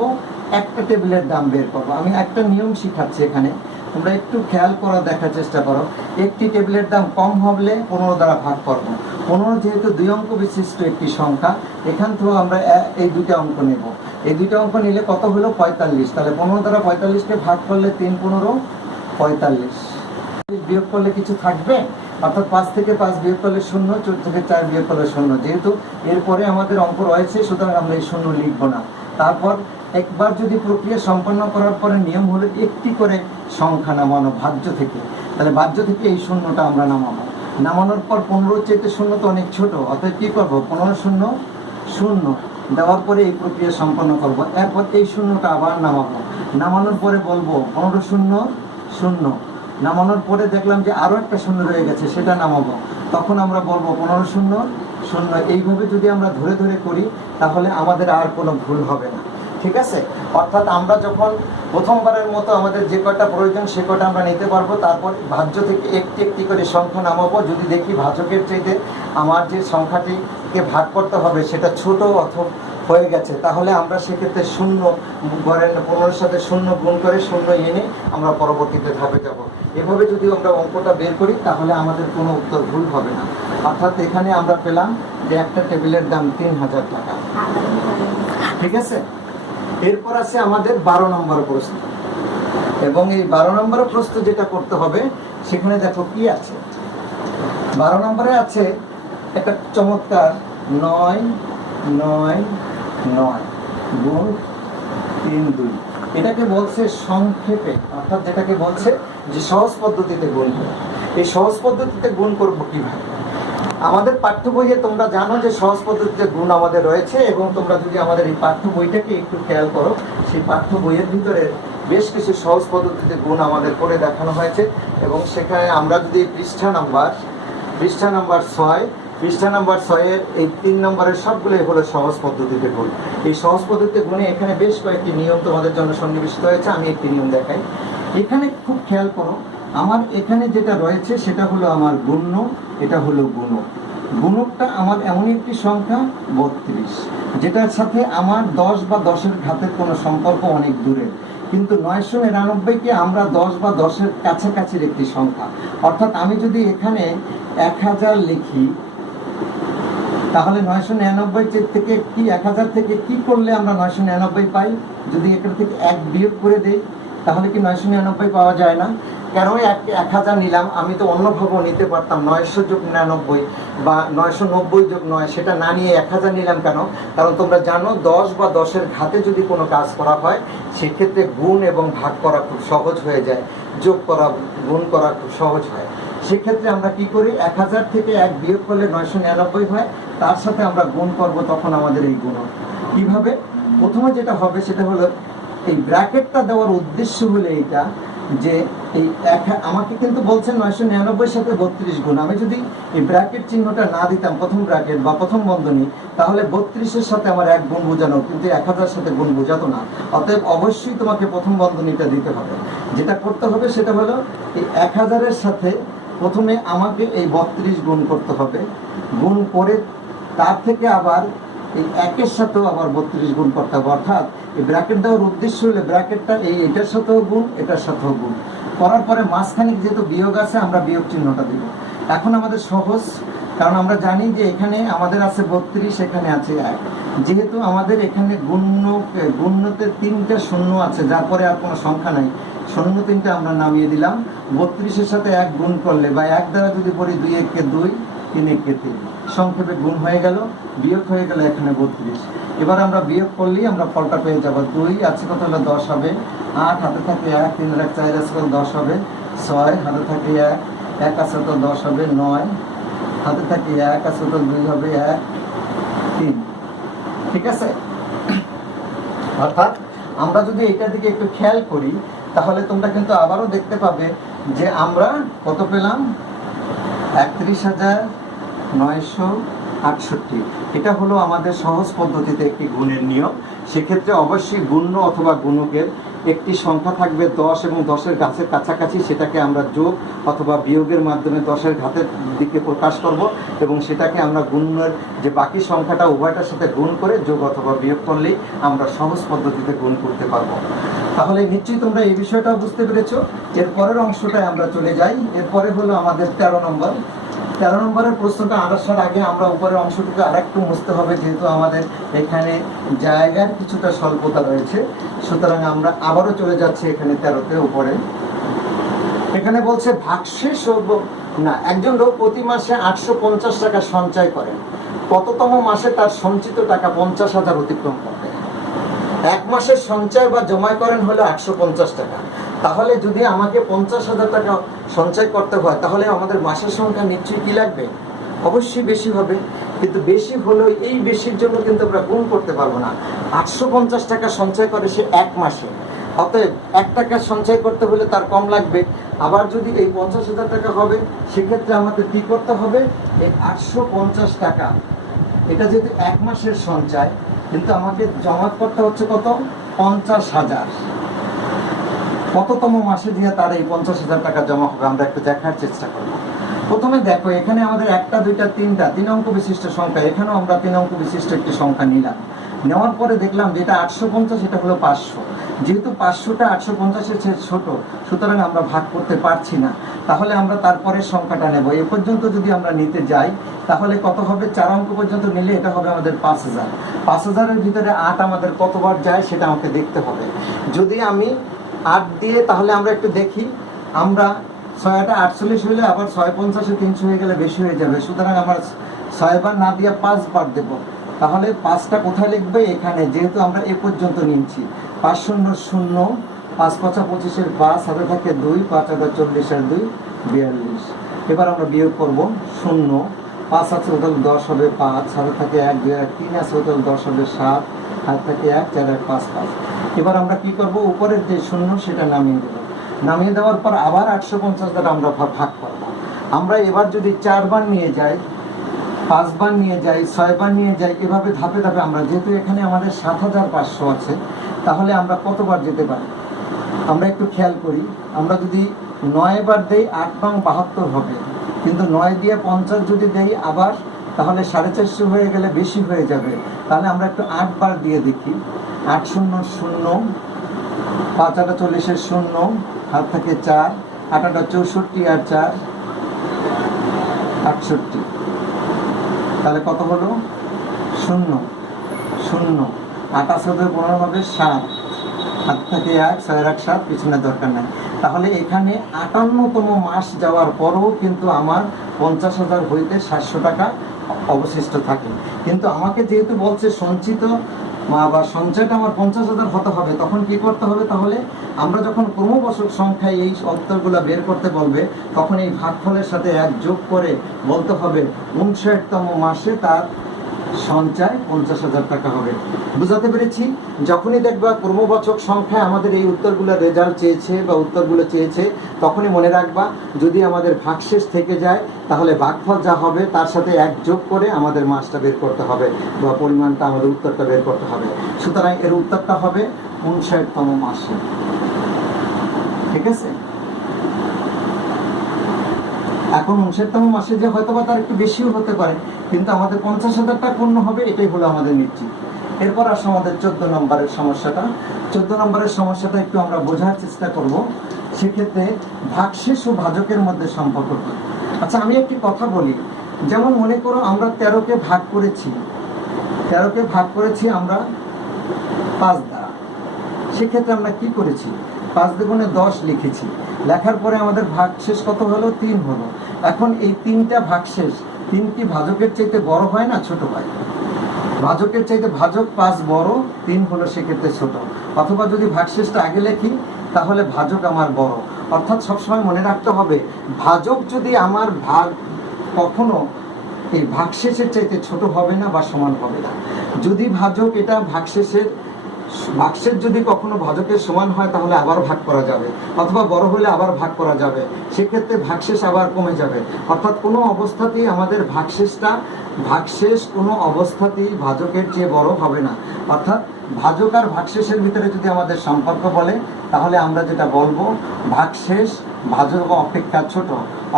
একটা টেবিলের দাম বের করব। আমি একটা নিয়ম শিখাচ্ছি এখানে, তোমরা একটু খেয়াল করা দেখার চেষ্টা করো। একটি টেবিলের দাম কম হলে 15 দ্বারা ভাগ করব। 15 যেহেতু 2 অঙ্ক বিশিষ্ট একটি সংখ্যা, এখান থেকে আমরা এই দুইটা অঙ্ক নেব। এই দুইটা অঙ্ক নিলে কত হলো? 45। তাহলে 15 দ্বারা 45কে ভাগ করলে 3 15 45। বিয়োগ করলে কিছু থাকবে? অর্থাৎ 5 থেকে 5 বিয়োগ করলে 0, 4 থেকে 4 বিয়োগ করলে 0। যেহেতু এরপরে আমাদের অঙ্ক রয়েছে, সুতরাং আমরা এই 0 লিখব না। তারপর একবার যদি প্রক্রিয়া সম্পন্ন করার পরে নিয়ম হলো একটি করে সংখ্যা নামানো ভাজ্য থেকে। তাহলে ভাজ্য থেকে এই 0টা আমরা নামাবো। নামানোর পর 15 চাইতে 0 তো অনেক ছোট, অর্থাৎ কি করবো? 15 0 0 দেওয়ার পরে এই প্রক্রিয়া সম্পন্ন করব। এরপর এই 0টা আবার নামাবো। নামানোর পরে বলবো 15 0 0। নামানোর পরে দেখলাম যে আরো একটা 0 রয়ে গেছে, সেটা নামাবো। তখন আমরা বলবো 15 0 0। এইভাবে যদি আমরা ধরে ধরে করি তাহলে আমাদের আর কোনো ভুল হবে না। ঠিক আছে, অর্থাৎ আমরা যখন প্রথমবারের মতো আমাদের যে কটা প্রয়োজন সে কটা আমরা নিতে পারবো। তারপর ভাজ্য থেকে একটি একটি করে সংখ্যা নামাবো। যদি দেখি ভাজকের চাইতে আমার যে সংখ্যাটিকে ভাগ করতে হবে সেটা ছোট অথবা হয়ে গেছে, তাহলে আমরা সেক্ষেত্রে 0 ঘরের 15-এর সাথে 0 গুণ করে 0 এনে আমরা পরবর্তীতে ধাপে যাব। এভাবে যদি আমরা অঙ্কটা বের করি তাহলে আমাদের কোনো উত্তর ভুল হবে না। অর্থাৎ এখানে আমরা পেলাম যে একটা টেবিলের দাম 3,000 টাকা। ঠিক আছে, এরপর আছে আমাদের 12 নম্বর প্রশ্ন। এবং এই 12 নম্বর প্রশ্ন যেটা করতে হবে সেখানে দেখো কি আছে। 12 নম্বরে আছে একটা চমৎকার 9 9 9 গুণ 3 2। এটাকে বলছে সংক্ষেপে, অর্থাৎ যেটাকে বলছে যে সহজ পদ্ধতিতে গুণ করব। এই সহজ পদ্ধতিতে গুণ করব কিভাবে? আমাদের পাঠ্য বইয়ে তোমরা জানো যে সহজ পদ্ধতিতে গুণ আমাদের রয়েছে, এবং তোমরা যদি আমাদের এই পাঠ্য বইটাকে একটু খেয়াল করো, সেই পাঠ্য বইয়ের ভিতরে বেশ কিছু সহজ পদ্ধতিতে গুণ আমাদের করে দেখানো হয়েছে। এবং সেখানে আমরা যদি পৃষ্ঠা নাম্বার 6, পৃষ্ঠা নাম্বার 6-এর এই 3 নম্বরের সবগুলোই হলো সহজ পদ্ধতিতে গুণ। এই সহজ পদ্ধতিতে গুণে এখানে বেশ কয়েকটি নিয়ম তোমাদের জন্য সন্নিবেশিত হয়েছে। আমি একটি নিয়ম দেখাই। এখানে খুব খেয়াল করো, আমার এখানে যেটা রয়েছে সেটা হলো আমার গুণ্য, এটা হলো গুণক। গুণকটা আমার এমন একটি সংখ্যা 32, যেটার সাথে আমার 10 বা 10-এর ঘাতের কোনো সম্পর্ক অনেক দূরের। কিন্তু 999-কে আমরা 10 বা 10-এর কাছাকাছির একটি সংখ্যা। অর্থাৎ আমি যদি এখানে 1000 লিখি, তাহলে 999 থেকে কি 1000 থেকে কি করলে আমরা 999 পাই? যদি এখান থেকে 1 বিয়োগ করে দেই তাহলে কি 999 পাওয়া যায় না? কেন 1000 নিলাম? আমি তো অন্যভাবেও নিতে পারতাম, 900 যোগ 99 বা 990 যোগ 9, সেটা না নিয়ে 1000 নিলাম কেন? কারণ তোমরা জানো 10 বা 10-এর ঘাতে যদি কোনো কাজ করা হয় সেক্ষেত্রে গুণ এবং ভাগ করা খুব সহজ হয়ে যায়, যোগ করা গুণ করা খুব সহজ হয়। সেক্ষেত্রে আমরা কি করি, 1000 থেকে 1 বিয়োগ করলে 999 হয়, তার সাথে আমরা গুণ করব, তখন আমাদের এই গুণ। কিভাবে? প্রথমে যেটা হবে সেটা হলো এই ব্র্যাকেটটা দেওয়ার উদ্দেশ্য হলো এইটা যে এই আমাকে কিন্তু বলছেন 999 সাথে 32 গুণ। আমি যদি এই ব্র্যাকেট চিহ্নটা না দিতাম, প্রথম ব্র্যাকেট বা প্রথম বন্ধনী, তাহলে 32-এর সাথে আমার 1 গুণ বোঝানো, কিন্তু 1000 সাথে গুণ বোঝাতো না। অতএব অবশ্যই তোমাকে প্রথম বন্ধনীটা দিতে হবে। যেটা করতে হবে সেটা হলো এই 1000-এর সাথে প্রথমে আমাকে এই 32 গুণ করতে হবে, গুণ করে তার থেকে আবার এই 1-এর সাথেও আবার 32 গুণ করতে হবে। অর্থাৎ এই ব্র্যাকেট দেওয়ার উদ্দেশ্য হলে ব্র্যাকেটটা এটার সাথেও গুণ, এটার সাথেও গুণ করার পরে মাঝখানে যেহেতু বিয়োগ আছে, আমরা বিয়োগ চিহ্নটা দিব। এখন আমাদের সহজ, কারণ আমরা জানি যে এখানে আমাদের আছে 32, এখানে আছে 1। যেহেতু আমাদের এখানে গুণ্যতে 3টা শূন্য আছে, যার পরে আর কোনো সংখ্যা নাই, শূন্য 3টা আমরা নামিয়ে দিলাম। 32-এর সাথে 1 গুণ করলে বা 1 দ্বারা যদি পড়ি 2 1 2, 3 1 3, সংক্ষেপে গুণ হয়ে গেল, বিয়োগ হয়ে গেল এখানে 32। এবার আমরা বিয়োগ করলেই আমরা ফলটা পেয়ে যাব। 2 আছে কত হলো 10 হবে, 8 হাতে থাকে 1, 3 1 4 আছে কত 10 হবে, 6 হাতে থাকে 1, 1 আছে তো 10 হবে, 9 হাতে থাকে 1 আছে তো 2 হবে, 1 3। ঠিক আছে? অর্থাৎ আমরা যদি এটার দিকে একটু খেয়াল করি তাহলে তোমরা কিন্তু আবারও দেখতে পাবে যে আমরা কত পেলাম, 31,968। এটা হলো আমাদের সহজ পদ্ধতিতে একটি গুণের নিয়ম। সেক্ষেত্রে অবশ্যই গুণ্য অথবা গুণকের একটি সংখ্যা থাকবে 10 এবং 10-এর ঘাতের কাছাকাছি, সেটাকে আমরা যোগ অথবা বিয়োগের মাধ্যমে 10-এর ঘাতের দিকে প্রকাশ করব, এবং সেটাকে আমরা গুণের যে বাকি সংখ্যাটা উভয়টার সাথে গুণ করে যোগ অথবা বিয়োগ করলেই আমরা সহজ পদ্ধতিতে গুণ করতে পারবো। তাহলে নিশ্চয়ই তোমরা এই বিষয়টাও বুঝতে পেরেছো। এর পরের অংশটায় আমরা চলে যাই। এরপরে হলো আমাদের 13 নম্বর। 13 নম্বরের প্রশ্নটা আসার আগে আমরা উপরের অংশটুকু আরেকটু মুছতে হবে, যেহেতু আমাদের এখানে জায়গার কিছুটা স্বল্পতা রয়েছে। সুতরাং আমরা আবারও চলে যাচ্ছি এখানে 13তে উপরে। এখানে বলছে ভাগশেষ না, একজন লোক প্রতি মাসে 850 টাকা সঞ্চয় করেন, কততম মাসে তার সঞ্চিত টাকা 50,000 অতিক্রম করবে? 1 মাসের সঞ্চয় বা জমা করেন হলো 850 টাকা। তাহলে যদি আমাকে 50,000 টাকা সঞ্চয় করতে হয়, তাহলে আমাদের মাসের সংখ্যা নিশ্চয়ই কি লাগবে? অবশ্যই বেশি হবে। কিন্তু বেশি হলো, এই বেশির জন্য কিন্তু আমরা গুণ করতে পারবো না। 850 টাকা সঞ্চয় করে সে 1 মাসে, অতএব 1 টাকা সঞ্চয় করতে হলে তার কম লাগবে। আবার যদি এই 50,000 টাকা হবে, সেক্ষেত্রে আমাদের কি করতে হবে, এই 850 টাকা, এটা যেহেতু 1 মাসের সঞ্চয়, কিন্তু আমাকে জমা করতে হচ্ছে কত, 50,000। কততম মাসে দিয়ে তার এই 50,000 টাকা জমা হবে আমরা একটু দেখার চেষ্টা করব। প্রথমে দেখো এখানে আমাদের 1 2 3 অঙ্ক বিশিষ্ট সংখ্যা, এখানেও আমরা 3 অঙ্ক বিশিষ্ট একটি সংখ্যা নিলাম। নেওয়ার পরে দেখলাম যে এটা 850, এটা হলো 500। যেহেতু 500টা 850-এর চেয়ে ছোট, সুতরাং আমরা ভাগ করতে পারছি না। তাহলে আমরা তারপরের সংখ্যাটা নেব। এ পর্যন্ত যদি আমরা নিতে যাই তাহলে কত হবে, 4 অঙ্ক পর্যন্ত নিলে এটা হবে আমাদের 5,000। 5,000-এর ভিতরে 8 আমাদের কতবার যায় সেটা আমাকে দেখতে হবে। যদি আমি 8 দিয়ে, তাহলে আমরা একটু দেখি, আমরা 6 8 48 হইলে আবার 6 50-এ 300 হয়ে গেলে বেশি হয়ে যাবে। সুতরাং আমরা 6 বার না দিয়ে 5 বার দেবো। তাহলে 5টা কোথায় লিখবে, এখানে, যেহেতু আমরা এ পর্যন্ত নিচ্ছি। 5 0 0, 5 5 25-এর 5 হাতে থাকে 2, 5 8 40-এর 2 42। এবার আমরা বিয়োগ করবো, 0 5 আছে টোটাল 10 হবে 5, হাতে থাকে 1 2 1 3 আছে টোটাল 10 হবে 7, হাতে থাকে 1 4 1 5 5। এবার আমরা কি করব, উপরের যে 0 সেটা নামিয়ে দেব। নামিয়ে দেওয়ার পর আবার 850 দ্বারা আমরা ভাগ করব। আমরা এবার যদি 4 বার নিয়ে যাই, 5 বার নিয়ে যাই, 6 বার নিয়ে যাই, এভাবে ধাপে ধাপে আমরা, যেহেতু এখানে আমাদের 7,500 আছে, তাহলে আমরা কতবার যেতে পারি আমরা একটু খেয়াল করি। আমরা যদি 9 বার দেই 8 নং 72 হবে, কিন্তু 9 দিয়ে 50 যদি দেই আবার, তাহলে 450 হয়ে গেলে বেশি হয়ে যাবে। তাহলে আমরা একটু 8 বার দিয়ে দেখি। 8 0 0, 5 8 40-এর 0, হাত থাকে 4, 8 8 64 আর 4 68। তাহলে কত হলো, 0 0, 8 15 হবে 7, হাত থাকে 1 6 1 7, পিছনের দরকার নাই। তাহলে এখানে 58তম মাস যাওয়ার পরও কিন্তু আমার 50,000 হইতে 700 টাকা অবশিষ্ট থাকে। কিন্তু আমাকে যেহেতু বলছে সঞ্চিত বা সঞ্চয়টা আমার 50,000 হতে হবে, তখন কি করতে হবে? তাহলে আমরা যখন ক্রমবছর সংখ্যায় এই অন্তরগুলো বের করতে বলবে, তখন এই ভাগফলের সাথে 1 যোগ করে বলতে হবে 59তম মাসে তার সঞ্চয় 50,000 টাকা হবে। বুঝাতে পেরেছি? যখনই দেখবা ক্রমবাচক সংখ্যায় আমাদের এই উত্তরগুলো রেজাল্ট চেয়েছে বা উত্তরগুলো চেয়েছে, তখনই মনে রাখবা যদি আমাদের ভাগশেষ থেকে যায় তাহলে ভাগফল যা হবে তার সাথে 1 যোগ করে আমাদের মাসটা বের করতে হবে বা পরিমাণটা আমাদের উত্তরটা বের করতে হবে। সুতরাং এর উত্তরটা হবে 59তম মাসে। ঠিক আছে? এখন 59তম মাসে যে হয়তো বা তার একটু বেশিও হতে পারে, কিন্তু আমাদের 50,000 টাকা পূর্ণ হবে, এটাই হলো আমাদের নিশ্চিত। এরপর আসো আমাদের 14 নম্বরের সমস্যাটা। 14 নম্বরের সমস্যাটা একটু আমরা বোঝার চেষ্টা করব। সেক্ষেত্রে ভাগশেষ ও ভাজকের মধ্যে সম্পর্ক কি? আচ্ছা, আমি একটি কথা বলি। যেমন মনে করো আমরা 13কে ভাগ করেছি, 13কে ভাগ করেছি আমরা 5 দ্বারা। সেক্ষেত্রে আমরা কি করেছি? 5 দুগুণে 10 লিখেছি। লেখার পরে আমাদের ভাগশেষ কত হলো? 3 হলো। এখন এই 3টা ভাগশেষ, 3 কি ভাজকের চাইতে বড় হয় না ছোট হয়? ভাজকের চাইতে ভাজক 5 বড়, 3 হলো সেক্ষেত্রে ছোট। অথবা যদি ভাগশেষটা আগে লিখি তাহলে ভাজক আমার বড়। অর্থাৎ সবসময় মনে রাখতে হবে ভাজক যদি আমার ভাগ কখনো এই ভাগশেষের চাইতে ছোট হবে না বা সমান হবে না। যদি ভাজক এটা ভাগশেষ যদি কখনো ভাজকের সমান হয় তাহলে আবার ভাগ করা যাবে, অথবা বড় হলে আবার ভাগ করা যাবে। সেক্ষেত্রে ভাগশেষ আবার কমে যাবে। অর্থাৎ কোনো অবস্থাতেই আমাদের ভাগশেষ কোনো অবস্থাতেই ভাজকের চেয়ে বড় হবে না। অর্থাৎ ভাজক আর ভাগশেষের ভিতরে যদি আমাদের সম্পর্ক বলে, তাহলে আমরা যেটা বলবো ভাগশেষ ভাজক অপেক্ষা ছোট,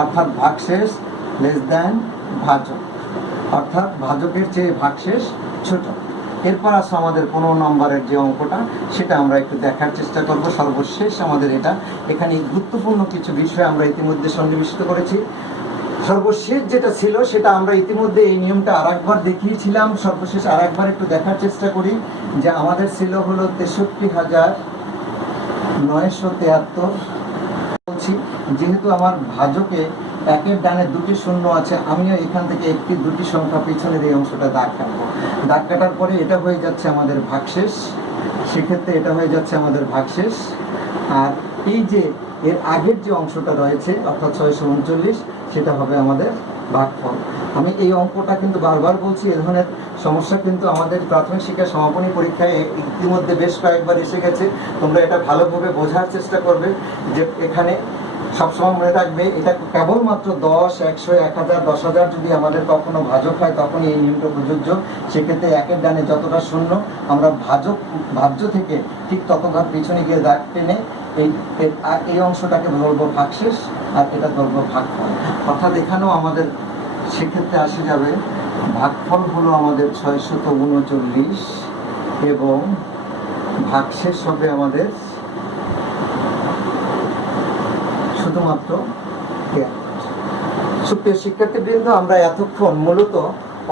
অর্থাৎ ভাগশেষ লেস দ্যান ভাজক, অর্থাৎ ভাজকের চেয়ে ভাগশেষ ছোট। এরপর আসো আমাদের 15 নম্বরের যে অঙ্কটা, সেটা আমরা একটু দেখার চেষ্টা করব। সর্বশেষ আমাদের এখানে গুরুত্বপূর্ণ কিছু বিষয় আমরা ইতিমধ্যে সন্নিবেশিত করেছি। সর্বশেষ যেটা ছিল সেটা আমরা ইতিমধ্যে এই নিয়মটা আরেকবার দেখিয়েছিলাম। সর্বশেষ আরেকবার একটু দেখার চেষ্টা করি যে আমাদের ছিল হলো 63,973। বলছি যেহেতু আমার ভাজকে একের ডানে 2টি শূন্য আছে, আমিও এখান থেকে 1-2টি সংখ্যা পিছনের এই অংশটা দাগ কাটবো। দাগ কাটার পরে এটা হয়ে যাচ্ছে আমাদের ভাগশেষ। সেক্ষেত্রে এটা হয়ে যাচ্ছে আমাদের ভাগশেষ। আর এই যে এর আগের যে অংশটা রয়েছে অর্থাৎ 639, সেটা হবে আমাদের ভাগফল। আমি এই অঙ্কটা কিন্তু বারবার বলছি, এ ধরনের সমস্যা কিন্তু আমাদের প্রাথমিক শিক্ষা সমাপনী পরীক্ষায় ইতিমধ্যে বেশ কয়েকবার এসে গেছে। তোমরা এটা ভালোভাবে বোঝার চেষ্টা করবে যে এখানে সবসময় মনে রাখবে এটা কেবলমাত্র 10, 100, 1000, 10,000 যদি আমাদের কখনো ভাজক হয় তখনই এই নিয়মটা প্রযোজ্য। সেক্ষেত্রে একের ডানে যতটা শূন্য আমরা ভাজ্য থেকে ঠিক ততটা পিছনে গিয়ে দাগ টেনে এই অংশটাকে ধরবো ভাগশেষ আর এটা ধরবো ভাগফল। অর্থাৎ এখানেও আমাদের সেক্ষেত্রে আসে যাবে ভাগফল হলো আমাদের 639 এবং ভাগশেষ হবে আমাদের শুধুমাত্র। সুপ্রিয় শিক্ষার্থীবৃন্দ, আমরা এতক্ষণ মূলত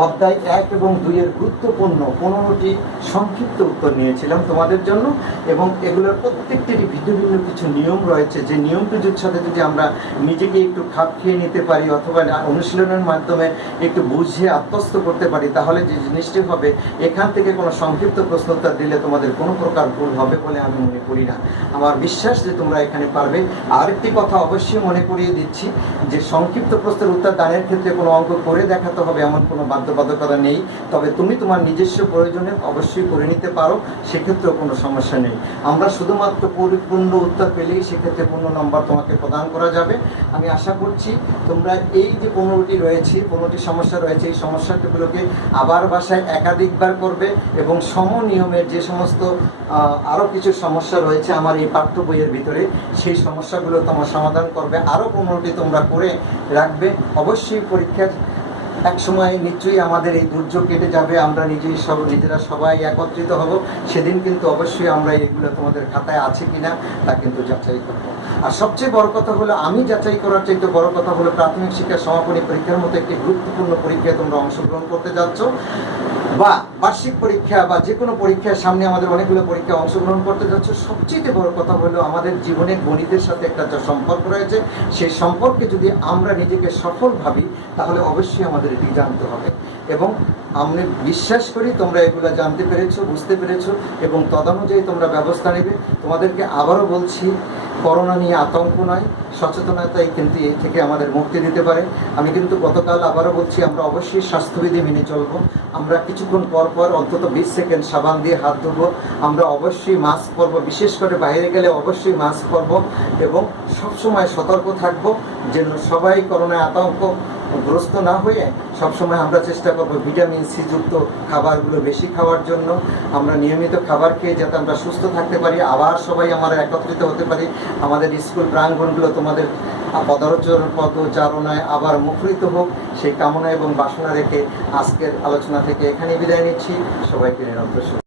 অধ্যায় 1 এবং 2 এর গুরুত্বপূর্ণ 15টি সংক্ষিপ্ত উত্তর নিয়েছিলাম তোমাদের জন্য, এবং এগুলোর প্রত্যেকটিরই ভিন্ন ভিন্ন কিছু নিয়ম রয়েছে। যে নিয়মটির সাথে যদি আমরা নিজেকে একটু খাপ খেয়ে নিতে পারি অথবা অনুশীলনের মাধ্যমে একটু বুঝে আত্মস্থ করতে পারি, তাহলে যে জিনিসটি হবে এখান থেকে কোনো সংক্ষিপ্ত প্রশ্নোত্তর দিলে তোমাদের কোনো প্রকার ভুল হবে বলে আমি মনে করি না। আমার বিশ্বাস যে তোমরা এখানে পারবে। আরেকটি কথা অবশ্যই মনে করিয়ে দিচ্ছি যে সংক্ষিপ্ত প্রশ্নের উত্তর দানের ক্ষেত্রে কোনো অঙ্ক করে দেখাতে হবে এমন কোনো বাধ্যবাধকতা নেই। তবে তুমি তোমার নিজস্ব প্রয়োজনে অবশ্যই করে নিতে পারো, সেক্ষেত্রেও কোনো সমস্যা নেই। আমরা শুধুমাত্র পরিপূর্ণ উত্তর পেলেই সেক্ষেত্রে পূর্ণ নম্বর তোমাকে প্রদান করা যাবে। আমি আশা করছি তোমরা এই যে 15টি সমস্যা রয়েছে এই সমস্যাগুলোকে আবার বাসায় একাধিকবার করবে এবং সমনিয়মের যে সমস্ত আরও কিছু সমস্যা রয়েছে আমার এই পাঠ্য বইয়ের ভিতরে সেই সমস্যাগুলো তোমার সমাধান করবে। আরও 15টি তোমরা করে রাখবে। অবশ্যই পরীক্ষার এক সময় নিশ্চয়ই আমাদের এই দুর্যোগ কেটে যাবে, আমরা নিজেরা সবাই একত্রিত হব। সেদিন কিন্তু অবশ্যই আমরা এগুলো তোমাদের খাতায় আছে কিনা তা কিন্তু যাচাই করব। আর সবচেয়ে বড় কথা হলো, আমি যাচাই করার চাইতে বড় কথা হলো প্রাথমিক শিক্ষা সমাপনী পরীক্ষার মতো একটি গুরুত্বপূর্ণ পরীক্ষায় তোমরা অংশগ্রহণ করতে যাচ্ছ। বা বার্ষিক পরীক্ষা বা যে কোনো পরীক্ষার সামনে আমাদের অনেকগুলো পরীক্ষা অংশগ্রহণ করতে যাচ্ছে, সবচেয়ে বড় কথা হলো আমাদের জীবনে গণিতের সাথে একটা যে সম্পর্ক রয়েছে, সেই সম্পর্কে যদি আমরা নিজেকে সফল ভাবি তাহলে অবশ্যই আমাদের এটি জানতে হবে। এবং আমি বিশ্বাস করি তোমরা এগুলো জানতে পেরেছো, বুঝতে পেরেছো এবং তদনুযায়ী তোমরা ব্যবস্থা নেবে। তোমাদেরকে আবারও বলছি, করোনা নিয়ে আতঙ্ক নয়, সচেতনতাই কিন্তু এই থেকে আমাদের মুক্তি দিতে পারে। আমি কিন্তু গতকাল আবারও বলছি, আমরা অবশ্যই স্বাস্থ্যবিধি মেনে চলবো। আমরা কিছুক্ষণ পর পর অন্তত 20 সেকেন্ড সাবান দিয়ে হাত ধোবো। আমরা অবশ্যই মাস্ক পরবো, বিশেষ করে বাইরে গেলে অবশ্যই মাস্ক পরবো এবং সবসময় সতর্ক থাকবো যেন সবাই করোনায় আতঙ্কগ্রস্ত না হয়ে সবসময় আমরা চেষ্টা করবো ভিটামিন সি যুক্ত খাবারগুলো বেশি খাওয়ার জন্য। আমরা নিয়মিত খাবার খেয়ে যাতে আমরা সুস্থ থাকতে পারি, আবার সবাই আমরা একত্রিত হতে পারি। আমাদের স্কুল প্রাঙ্গণগুলো তোমাদের পদচারণায় আবার মুখরিত হোক, সেই কামনা এবং বাসনা রেখে আজকের আলোচনা থেকে এখানেই বিদায় নিচ্ছি। সবাইকে নিরন্তর